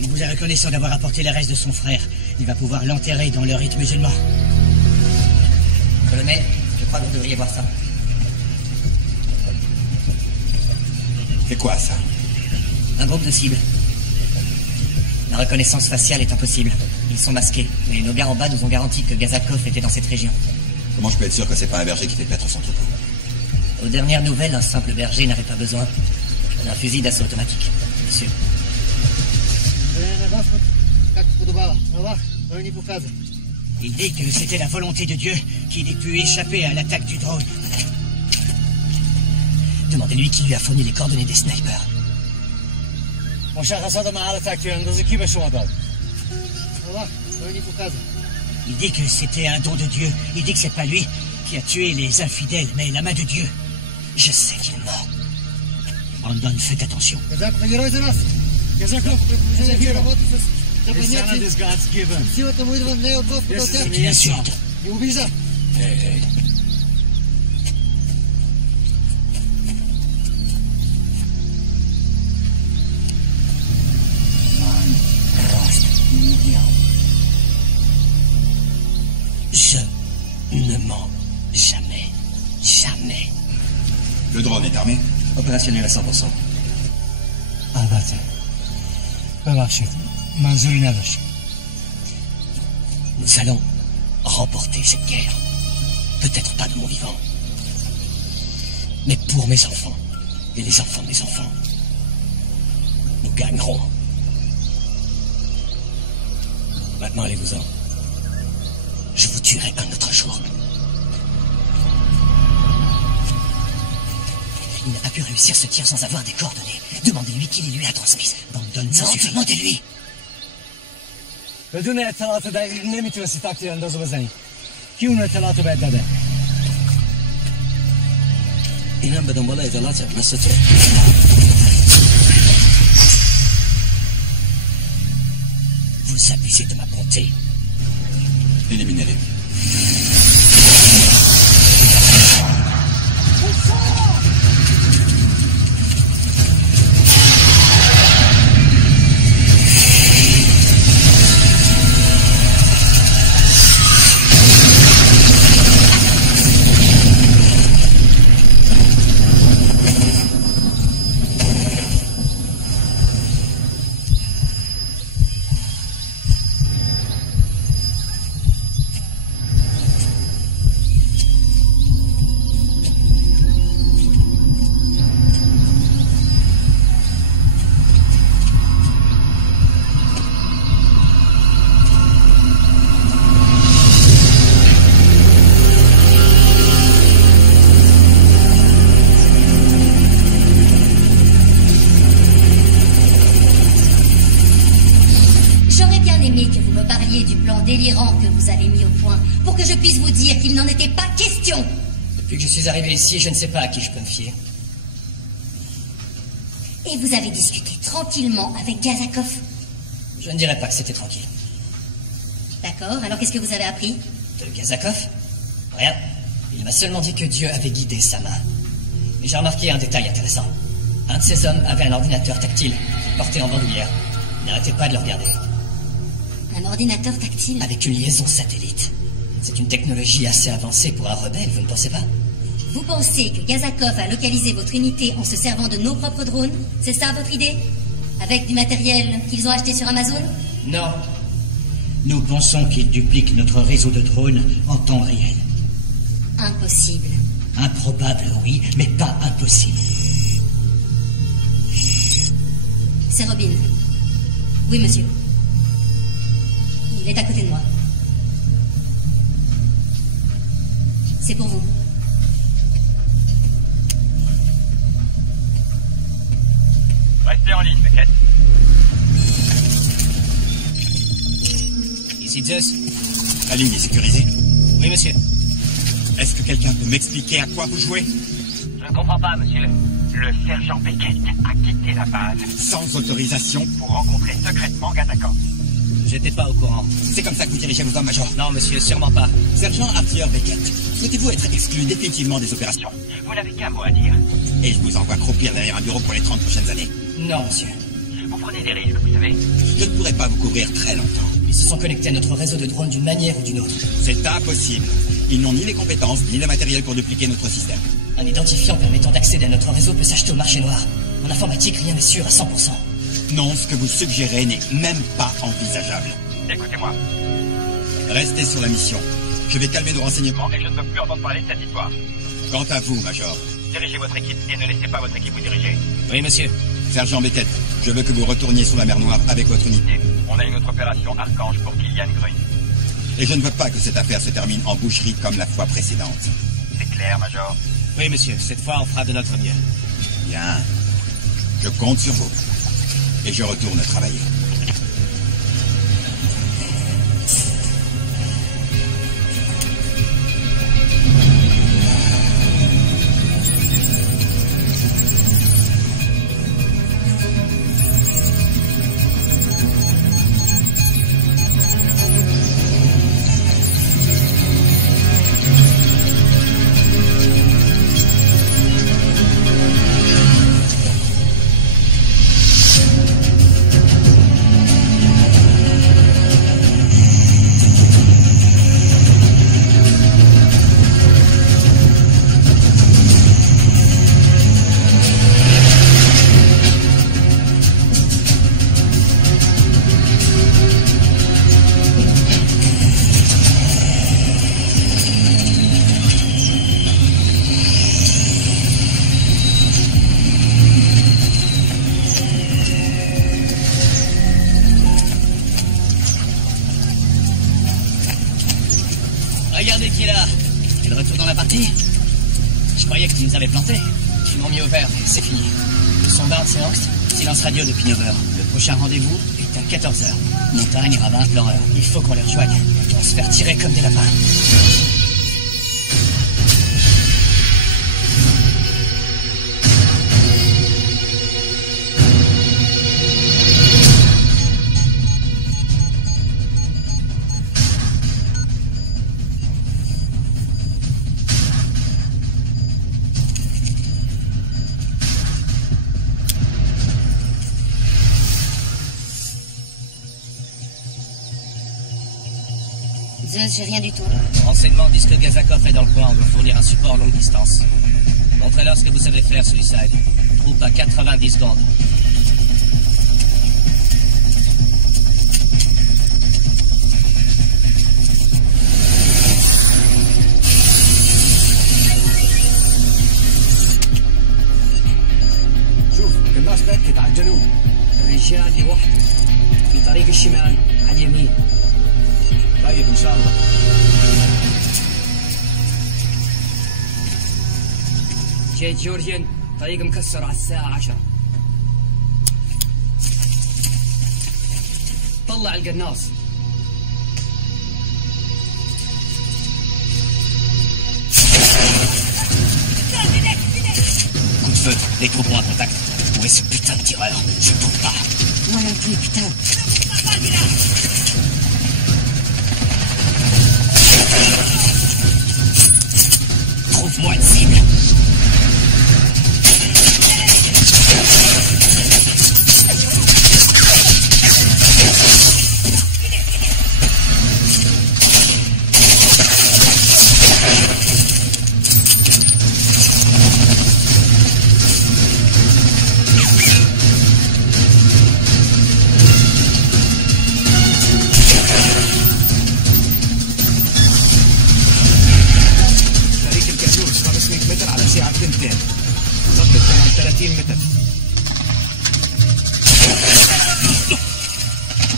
Il vous est reconnaissant d'avoir apporté les restes de son frère. Il va pouvoir l'enterrer dans le rite musulman. Colonel, je crois que vous devriez voir ça. C'est quoi ça? Un groupe de cibles. La reconnaissance faciale est impossible. Ils sont masqués, mais nos gars en bas nous ont garanti que Gazakov était dans cette région. Comment je peux être sûr que c'est pas un berger qui fait paître son troupeau? Aux dernières nouvelles, un simple berger n'avait pas besoin d'un fusil d'assaut automatique, monsieur. Il dit que c'était la volonté de Dieu qu'il ait pu échapper à l'attaque du drone. Demandez-lui qui lui a fourni les coordonnées des snipers. مشخصات محل تکتیر اندازی کی به شما داد؟ Il dit que c'était un don de Dieu. Il dit que c'est pas lui qui a tué les infidèles, mais la main de Dieu. Je sais qu'il est mort. Brandon, faites attention. C'est une insulte. Je ne mens jamais. Jamais. Le drone est armé? Opérationnel à 100%. البته ببخشید منظوری نداشت. Nous allons remporter cette guerre. Peut-être pas de mon vivant. Mais pour mes enfants et les enfants de mes enfants, nous gagnerons. Maintenant, allez-vous-en. Je vous tuerai un autre jour. Il n'a pas pu réussir ce tir sans avoir des coordonnées. Demandez-lui qui les lui a transmises. Brandon, ça suffit. Demandez-lui. بدون اطلاعات دقیق نمیتونستی تکتیر اندازو بزنی. کی اون اطلاعاتو بهت داده؟ اینم به دنبال اطلاعاته مثل تو. Vous abusez de ma bonté. Éliminez-les. dire qu'il n'en était pas question. Depuis que je suis arrivé ici, je ne sais pas à qui je peux me fier. Et vous avez discuté tranquillement avec Gazakov? Je ne dirais pas que c'était tranquille. D'accord, alors qu'est-ce que vous avez appris? De Gazakov? Rien. Il m'a seulement dit que Dieu avait guidé sa main. Mais j'ai remarqué un détail intéressant. Un de ces hommes avait un ordinateur tactile, porté en bandoulière. Il n'arrêtait pas de le regarder. Un ordinateur tactile? Avec une liaison satellite. C'est une technologie assez avancée pour un rebelle, vous ne pensez pas? Vous pensez que Gazakov a localisé votre unité en se servant de nos propres drones? C'est ça votre idée? Avec du matériel qu'ils ont acheté sur Amazon? Non. Nous pensons qu'ils dupliquent notre réseau de drones en temps réel. Impossible. Improbable, oui, mais pas impossible. C'est Robin. Oui, monsieur. Il est à côté de moi. C'est pour vous. Restez en ligne, Beckett. Ici Zeus. La ligne est sécurisée. Oui, monsieur. Est-ce que quelqu'un peut m'expliquer à quoi vous jouez? Je ne comprends pas, monsieur. Le sergent Beckett a quitté la base. Sans autorisation? Pour rencontrer secrètement Gazakov. J'étais pas au courant. C'est comme ça que vous dirigez vos hommes, Major? Non, monsieur, sûrement pas. Sergent Arthur Beckett, souhaitez-vous être exclu définitivement des opérations? Vous n'avez qu'un mot à dire. Et je vous envoie croupir derrière un bureau pour les 30 prochaines années. Non, monsieur. Vous prenez des risques, vous savez. Je ne pourrai pas vous couvrir très longtemps. Ils se sont connectés à notre réseau de drones d'une manière ou d'une autre. C'est impossible. Ils n'ont ni les compétences, ni le matériel pour dupliquer notre système. Un identifiant permettant d'accéder à notre réseau peut s'acheter au marché noir. En informatique, rien n'est sûr à 100%. Non, ce que vous suggérez n'est même pas envisageable. Écoutez-moi. Restez sur la mission. Je vais calmer nos renseignements et je ne veux plus entendre parler de cette histoire. Quant à vous, Major. Dirigez votre équipe et ne laissez pas votre équipe vous diriger. Oui, monsieur. Sergent Beckett, je veux que vous retourniez sur la mer Noire avec votre unité. On a une autre opération Archange pour Kilian Grun. Et je ne veux pas que cette affaire se termine en boucherie comme la fois précédente. C'est clair, Major? Oui, monsieur. Cette fois, on fera de notre mieux. Bien. Je compte sur vous. Et je retourne travailler. Regardez qui est là. Tu le retour dans la partie? Je croyais que tu nous avais plantés. Ils m'ont mis au vert, c'est fini. Le sondard, c'est angst. Silence radio depuis 9h. Le prochain rendez-vous est à 14h. Montagne, ravin, pleureur. Il faut qu'on les rejoigne. Ils vont se faire tirer comme des lapins. Zeus, j'ai rien du tout. Renseignements disent que Gazakov est dans le coin. On veut fournir un support longue distance. Montrez-leur ce que vous savez faire, Suicide. Troupe à 90 secondes. شوف الناس بأكد على الجنوب الرجال لوحده في طريق الشمال على اليمين طيب ان شاء الله جيت جورجيان طريق مكسر على الساعة 10 طلع القناص feu. Les troupes ont un contact. Où est ce putain de tireur? Je ne trouve pas. Moi non plus, putain. Trouve-moi une cible.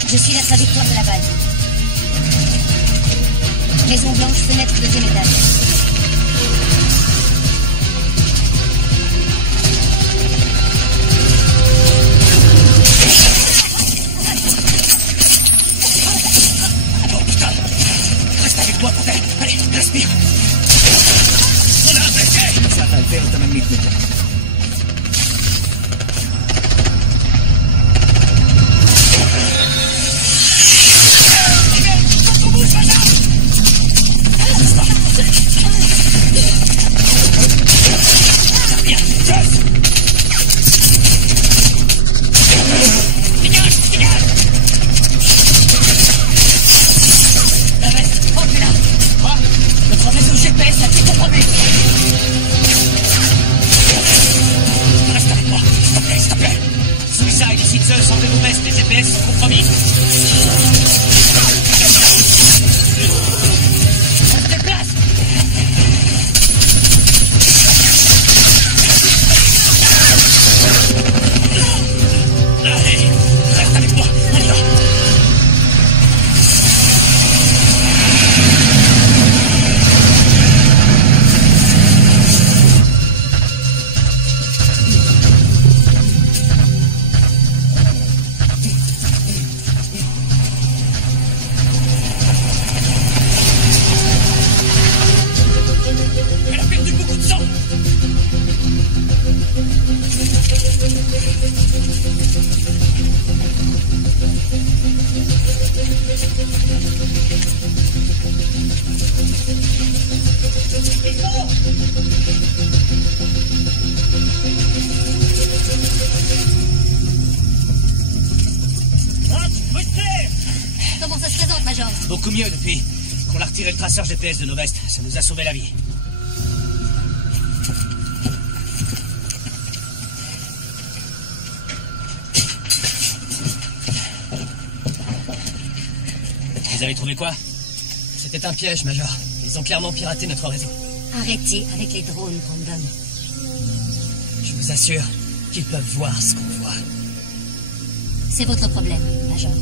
Je suis la trajectoire de la base. Maison blanche, fenêtre, 2e étage. Oh putain! Reste avec moi, bordel! Allez, respire! On a un blessé! مسافة 2800 متر. Sortez vos vestes, les GPS sont compromis. On se déplace. Allez, reste avec moi, on y va. Comment ça se présente, Major? Beaucoup mieux depuis qu'on a retiré le traceur GPS de nos vestes. Ça nous a sauvé la vie. Vous avez trouvé quoi? C'était un piège, Major. Ils ont clairement piraté notre réseau. Arrêtez avec les drones, Brandon. Je vous assure qu'ils peuvent voir ce qu'on voit. C'est votre problème, Major.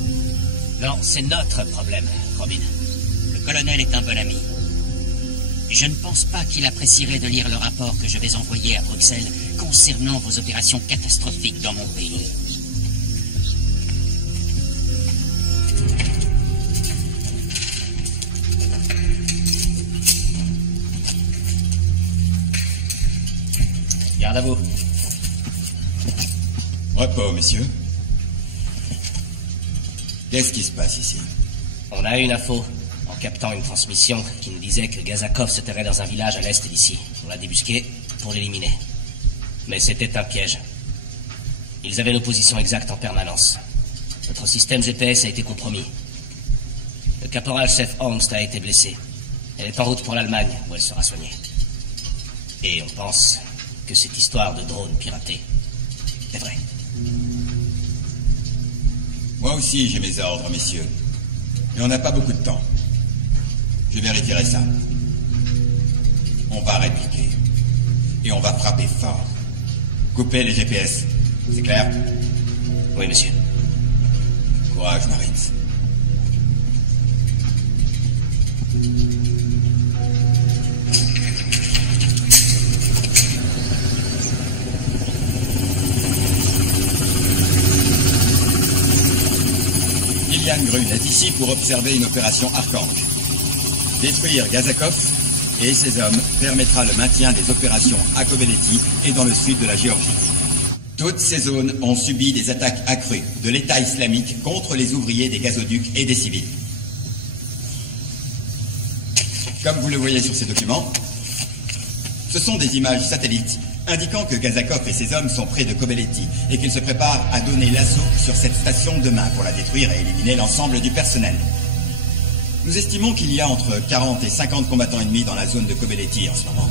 Non, c'est notre problème, Robin. Le colonel est un bon ami. Je ne pense pas qu'il apprécierait de lire le rapport que je vais envoyer à Bruxelles concernant vos opérations catastrophiques dans mon pays. Garde à vous. Repos, messieurs. Qu'est-ce qui se passe ici? On a eu une info en captant une transmission qui nous disait que Gazakov se terrait dans un village à l'est d'ici. On l'a débusqué pour l'éliminer. Mais c'était un piège. Ils avaient nos positions exactes en permanence. Notre système GPS a été compromis. Le caporal-chef Holmes a été blessé. Elle est en route pour l'Allemagne, où elle sera soignée. Et on pense que cette histoire de drone piraté est vraie. Moi aussi, j'ai mes ordres, messieurs. Mais on n'a pas beaucoup de temps. Je vérifierai ça. On va répliquer. Et on va frapper fort. Couper les GPS. C'est clair? Oui, monsieur. Courage, Marines. Liliane Grun est ici pour observer une opération Archange. Détruire Gazakov et ses hommes permettra le maintien des opérations à Kobeleti et dans le sud de la Géorgie. Toutes ces zones ont subi des attaques accrues de l'État islamique contre les ouvriers des gazoducs et des civils. Comme vous le voyez sur ces documents, ce sont des images satellites indiquant que Gazakov et ses hommes sont près de Kobeleti et qu'ils se préparent à donner l'assaut sur cette station demain pour la détruire et éliminer l'ensemble du personnel. Nous estimons qu'il y a entre 40 et 50 combattants ennemis dans la zone de Kobeleti en ce moment.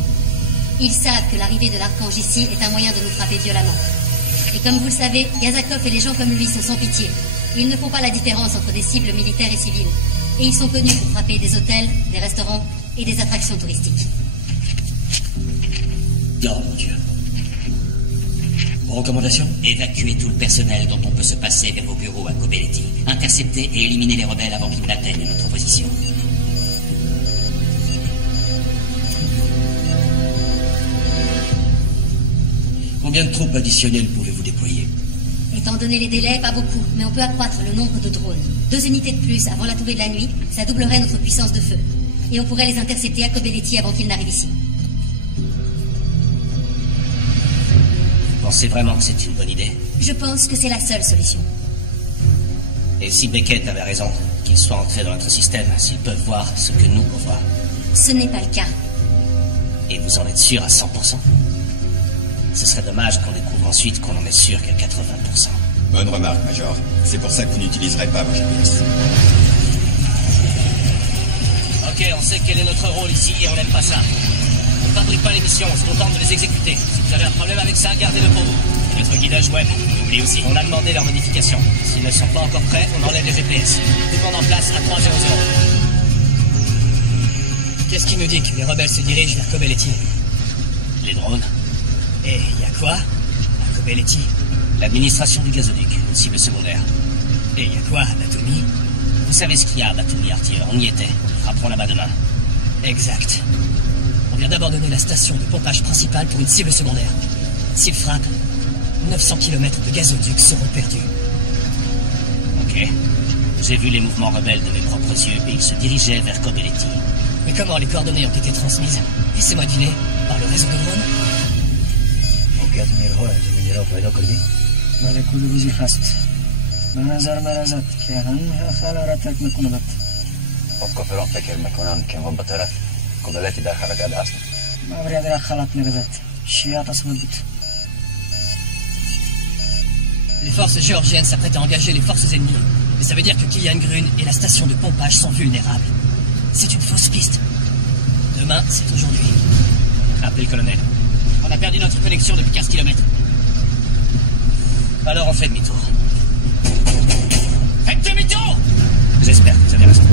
Ils savent que l'arrivée de l'archange ici est un moyen de nous frapper violemment. Et comme vous le savez, Gazakov et les gens comme lui sont sans pitié. Ils ne font pas la différence entre des cibles militaires et civiles. Et ils sont connus pour frapper des hôtels, des restaurants et des attractions touristiques. Oh mon Dieu. Vos recommandations? Évacuer tout le personnel dont on peut se passer vers vos bureaux à Kobeleti. Intercepter et éliminer les rebelles avant qu'ils n'atteignent notre position. Combien de troupes additionnelles pouvez-vous déployer? Étant donné les délais, pas beaucoup, mais on peut accroître le nombre de drones. 2 unités de plus avant la tombée de la nuit, ça doublerait notre puissance de feu. Et on pourrait les intercepter à Kobeleti avant qu'ils n'arrivent ici. Vous pensez vraiment que c'est une bonne idée? Je pense que c'est la seule solution. Et si Beckett avait raison, qu'ils soient entrés dans notre système, s'ils peuvent voir ce que nous on voit? Ce n'est pas le cas. Et vous en êtes sûr à 100%? Ce serait dommage qu'on découvre ensuite qu'on en est sûr qu'à 80%. Bonne remarque, Major. C'est pour ça que vous n'utiliserez pas vos GPS. Ok, on sait quel est notre rôle ici et on n'aime pas ça. On ne fabrique pas les missions, on se contente de les exécuter. Si vous avez un problème avec ça, gardez-le pour vous. Notre guidage web, oubliez aussi. On a demandé leurs modifications. S'ils ne sont pas encore prêts, on enlève les GPS. Tout le monde en place à 300. Qu'est-ce qui nous dit que les rebelles se dirigent vers Kobeleti? Les drones. Et il y a quoi à Kobeleti? L'administration du gazoduc, une cible secondaire. Et il y a quoi à Batumi? Vous savez ce qu'il y a à Batumi, Artilleur, on y était. Nous frapperons là-bas demain. Exact. On vient d'abandonner la station de pompage principale pour une cible secondaire. S'ils frappent, 900 km de gazoduc seront perdus. Ok. J'ai vu les mouvements rebelles de mes propres yeux et ils se dirigeaient vers Kobeleti. Mais comment les coordonnées ont été transmises? Laissez-moi deviner. Par le réseau de drones? Les forces géorgiennes s'apprêtent à engager les forces ennemies. Mais ça veut dire que Kilian Grun et la station de pompage sont vulnérables. C'est une fausse piste. Demain, c'est aujourd'hui. Appelez le colonel. On a perdu notre connexion depuis 15 km. Alors on fait demi-tour. Faites demi-tour! J'espère que vous avez raison.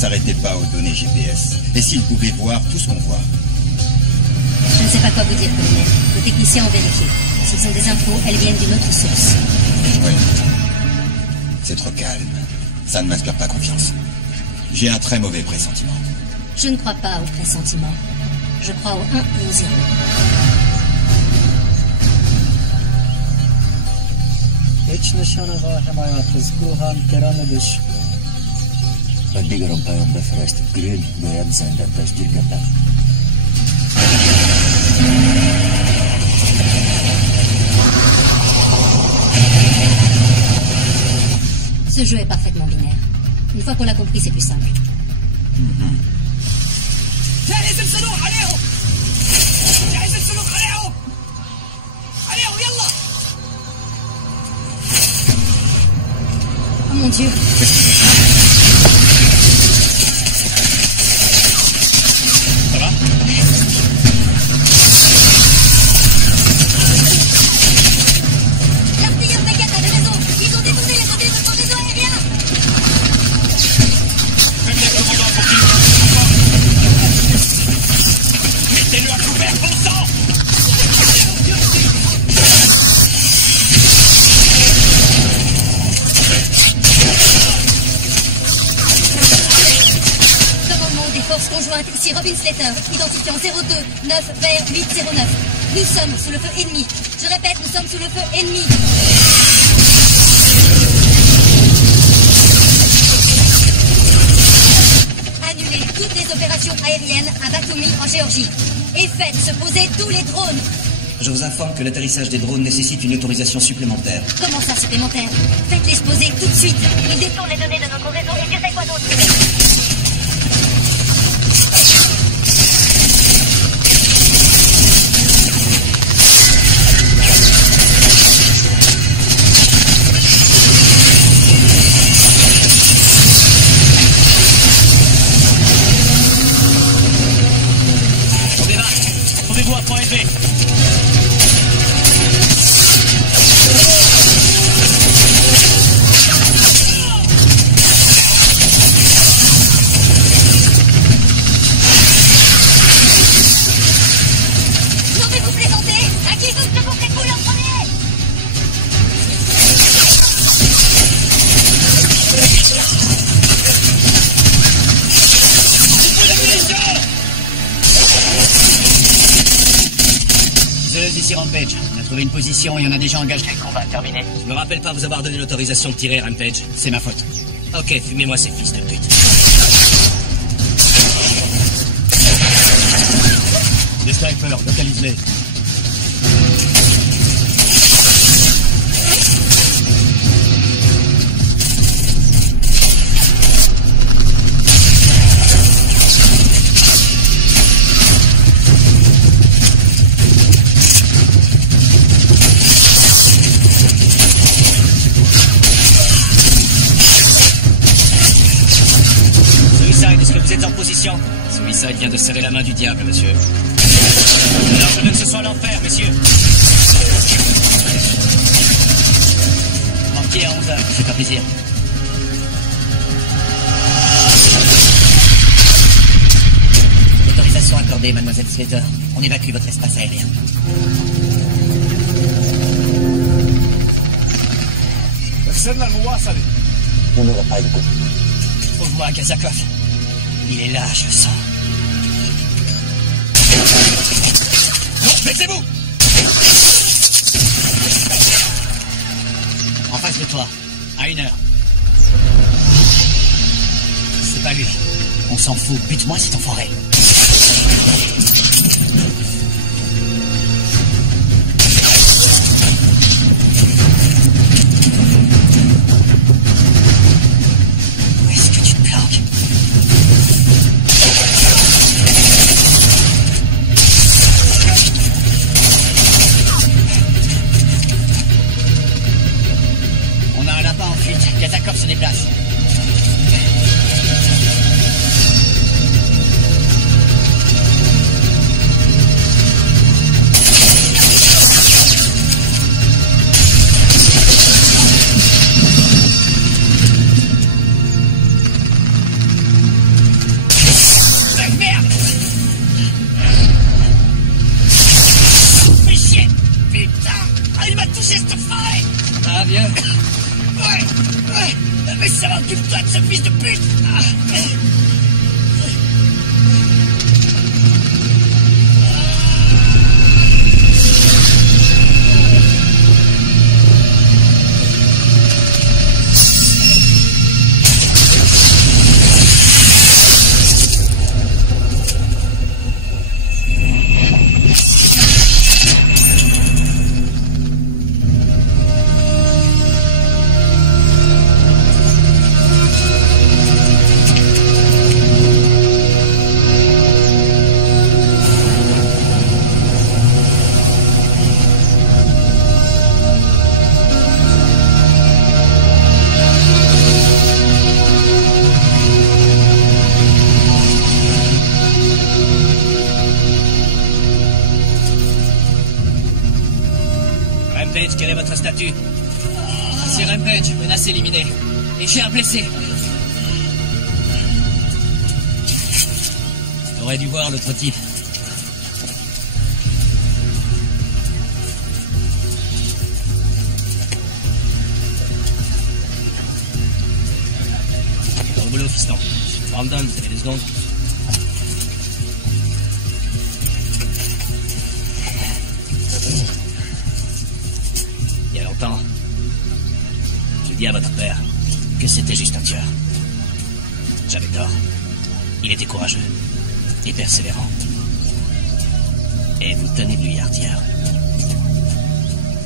S'arrêtez pas aux données GPS. Et s'ils pouvaient voir tout ce qu'on voit? Je ne sais pas quoi vous dire, colonel. Nos techniciens ont vérifié. S'ils ont des infos, elles viennent d'une autre source. Oui. C'est trop calme. Ça ne m'inspire pas confiance. J'ai un très mauvais pressentiment. Je ne crois pas au pressentiment. Je crois au 1 et au 0. Odbieram pająk befrest, grün, gojan zędata, ździrgata. Ce jeu est parfaitement binaire. Une fois qu'on l'a compris, c'est plus simple. Dieu. Ça va? L'artilleur Beckett avait raison. Ils ont détourné les données de notre réseau aérien. Prévenez le commandant pour qu'il... Mettez-le à couvert, bon sang! Force conjointe, ici Robin Slater, identifiant 02-9 vers 809. Nous sommes sous le feu ennemi. Je répète, nous sommes sous le feu ennemi. Annulez toutes les opérations aériennes à Batumi en Géorgie. Et faites se poser tous les drones. Je vous informe que l'atterrissage des drones nécessite une autorisation supplémentaire. Comment ça, supplémentaire? Faites-les se poser tout de suite. Ils détournent les données de notre réseau et Dieu sait quoi d'autre. Trouvez-vous à point élevé. Non mais vous plaisantez. À qui veut que je porte les couilles en premier? Ici Rampage. On a trouvé une position et on a déjà engagé le combat. Terminé. Je me rappelle pas vous avoir donné l'autorisation de tirer, Rampage. C'est ma faute. Ok, fumez-moi ces fils de pute. Des snipers, localise-les. Est-ce que vous êtes en position? Suicide vient de serrer la main du diable, monsieur. Alors je veux que ce soit l'enfer, messieurs. Manqué à 11h, c'est pas plaisir. Autorisation accordée, mademoiselle Slater. On évacue votre espace aérien. On n'aura pas le coup. Trouve-moi Kazakov. Il est là, je le sens. Non, baissez-vous! En face de toi, à 1h. C'est pas lui. On s'en fout. Bute-moi cet enfoiré. Où est-ce que tu te planques? On a un lapin en fuite. Kazakov se déplace. Mais ça va, occupe-toi de ce fils de pute. Rampage, quel est votre statut? C'est Rampage, menace éliminée. Et j'ai un blessé. T'aurais dû voir l'autre type. Bon boulot, fiston. Brandon, vous avez 2 secondes. Il y a longtemps, j'ai dit à votre père que c'était juste un tueur. J'avais tort. Il était courageux et persévérant. Et vous tenez de lui, Artier.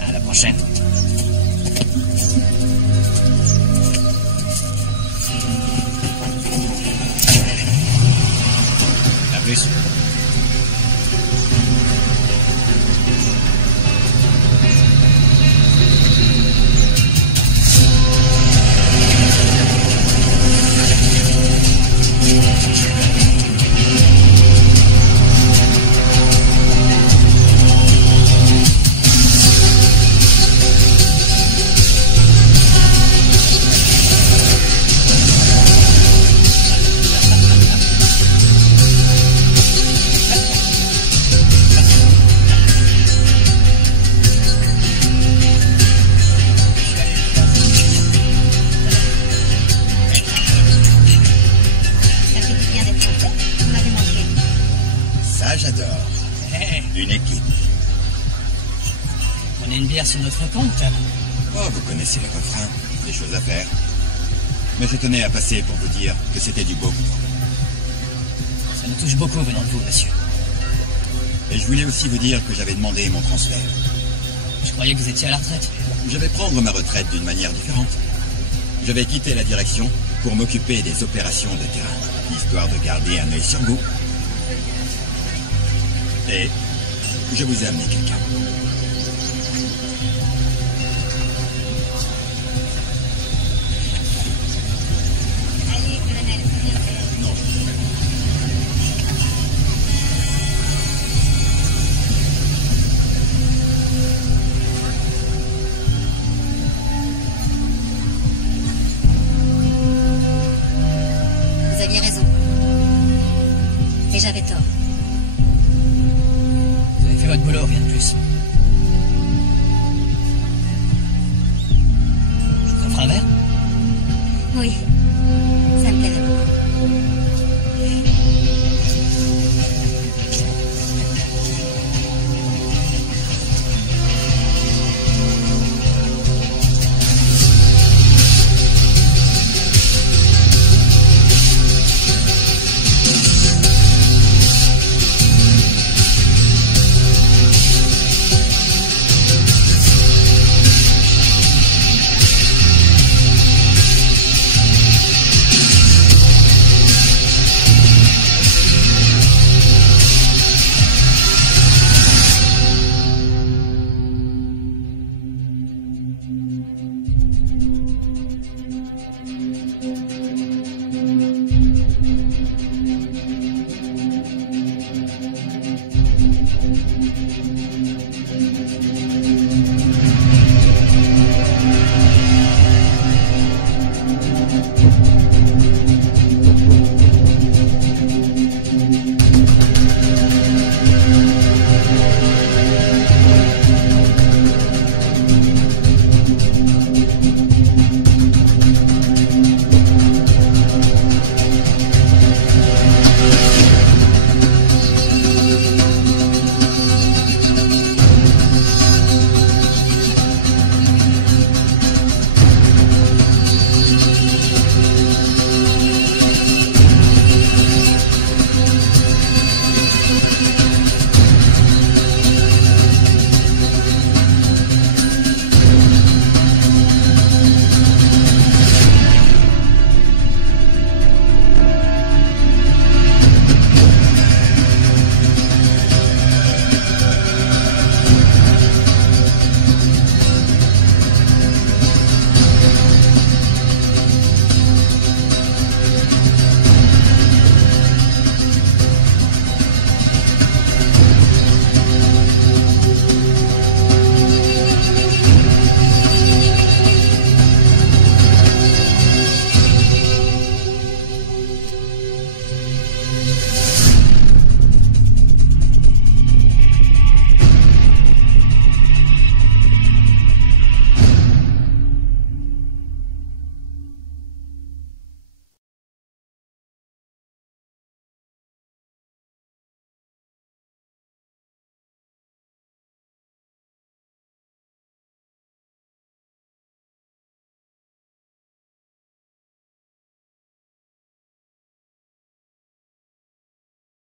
À la prochaine. À plus. J'adore. Une équipe. Prenez une bière sur notre compte. Oh, vous connaissez le refrain. Des choses à faire. Mais je tenais à passer pour vous dire que c'était du beau goût. Ça nous touche beaucoup venant de vous, monsieur. Et je voulais aussi vous dire que j'avais demandé mon transfert. Je croyais que vous étiez à la retraite. Je vais prendre ma retraite d'une manière différente. Je vais quitter la direction pour m'occuper des opérations de terrain, histoire de garder un œil sur vous. Et je vous ai amené quelqu'un.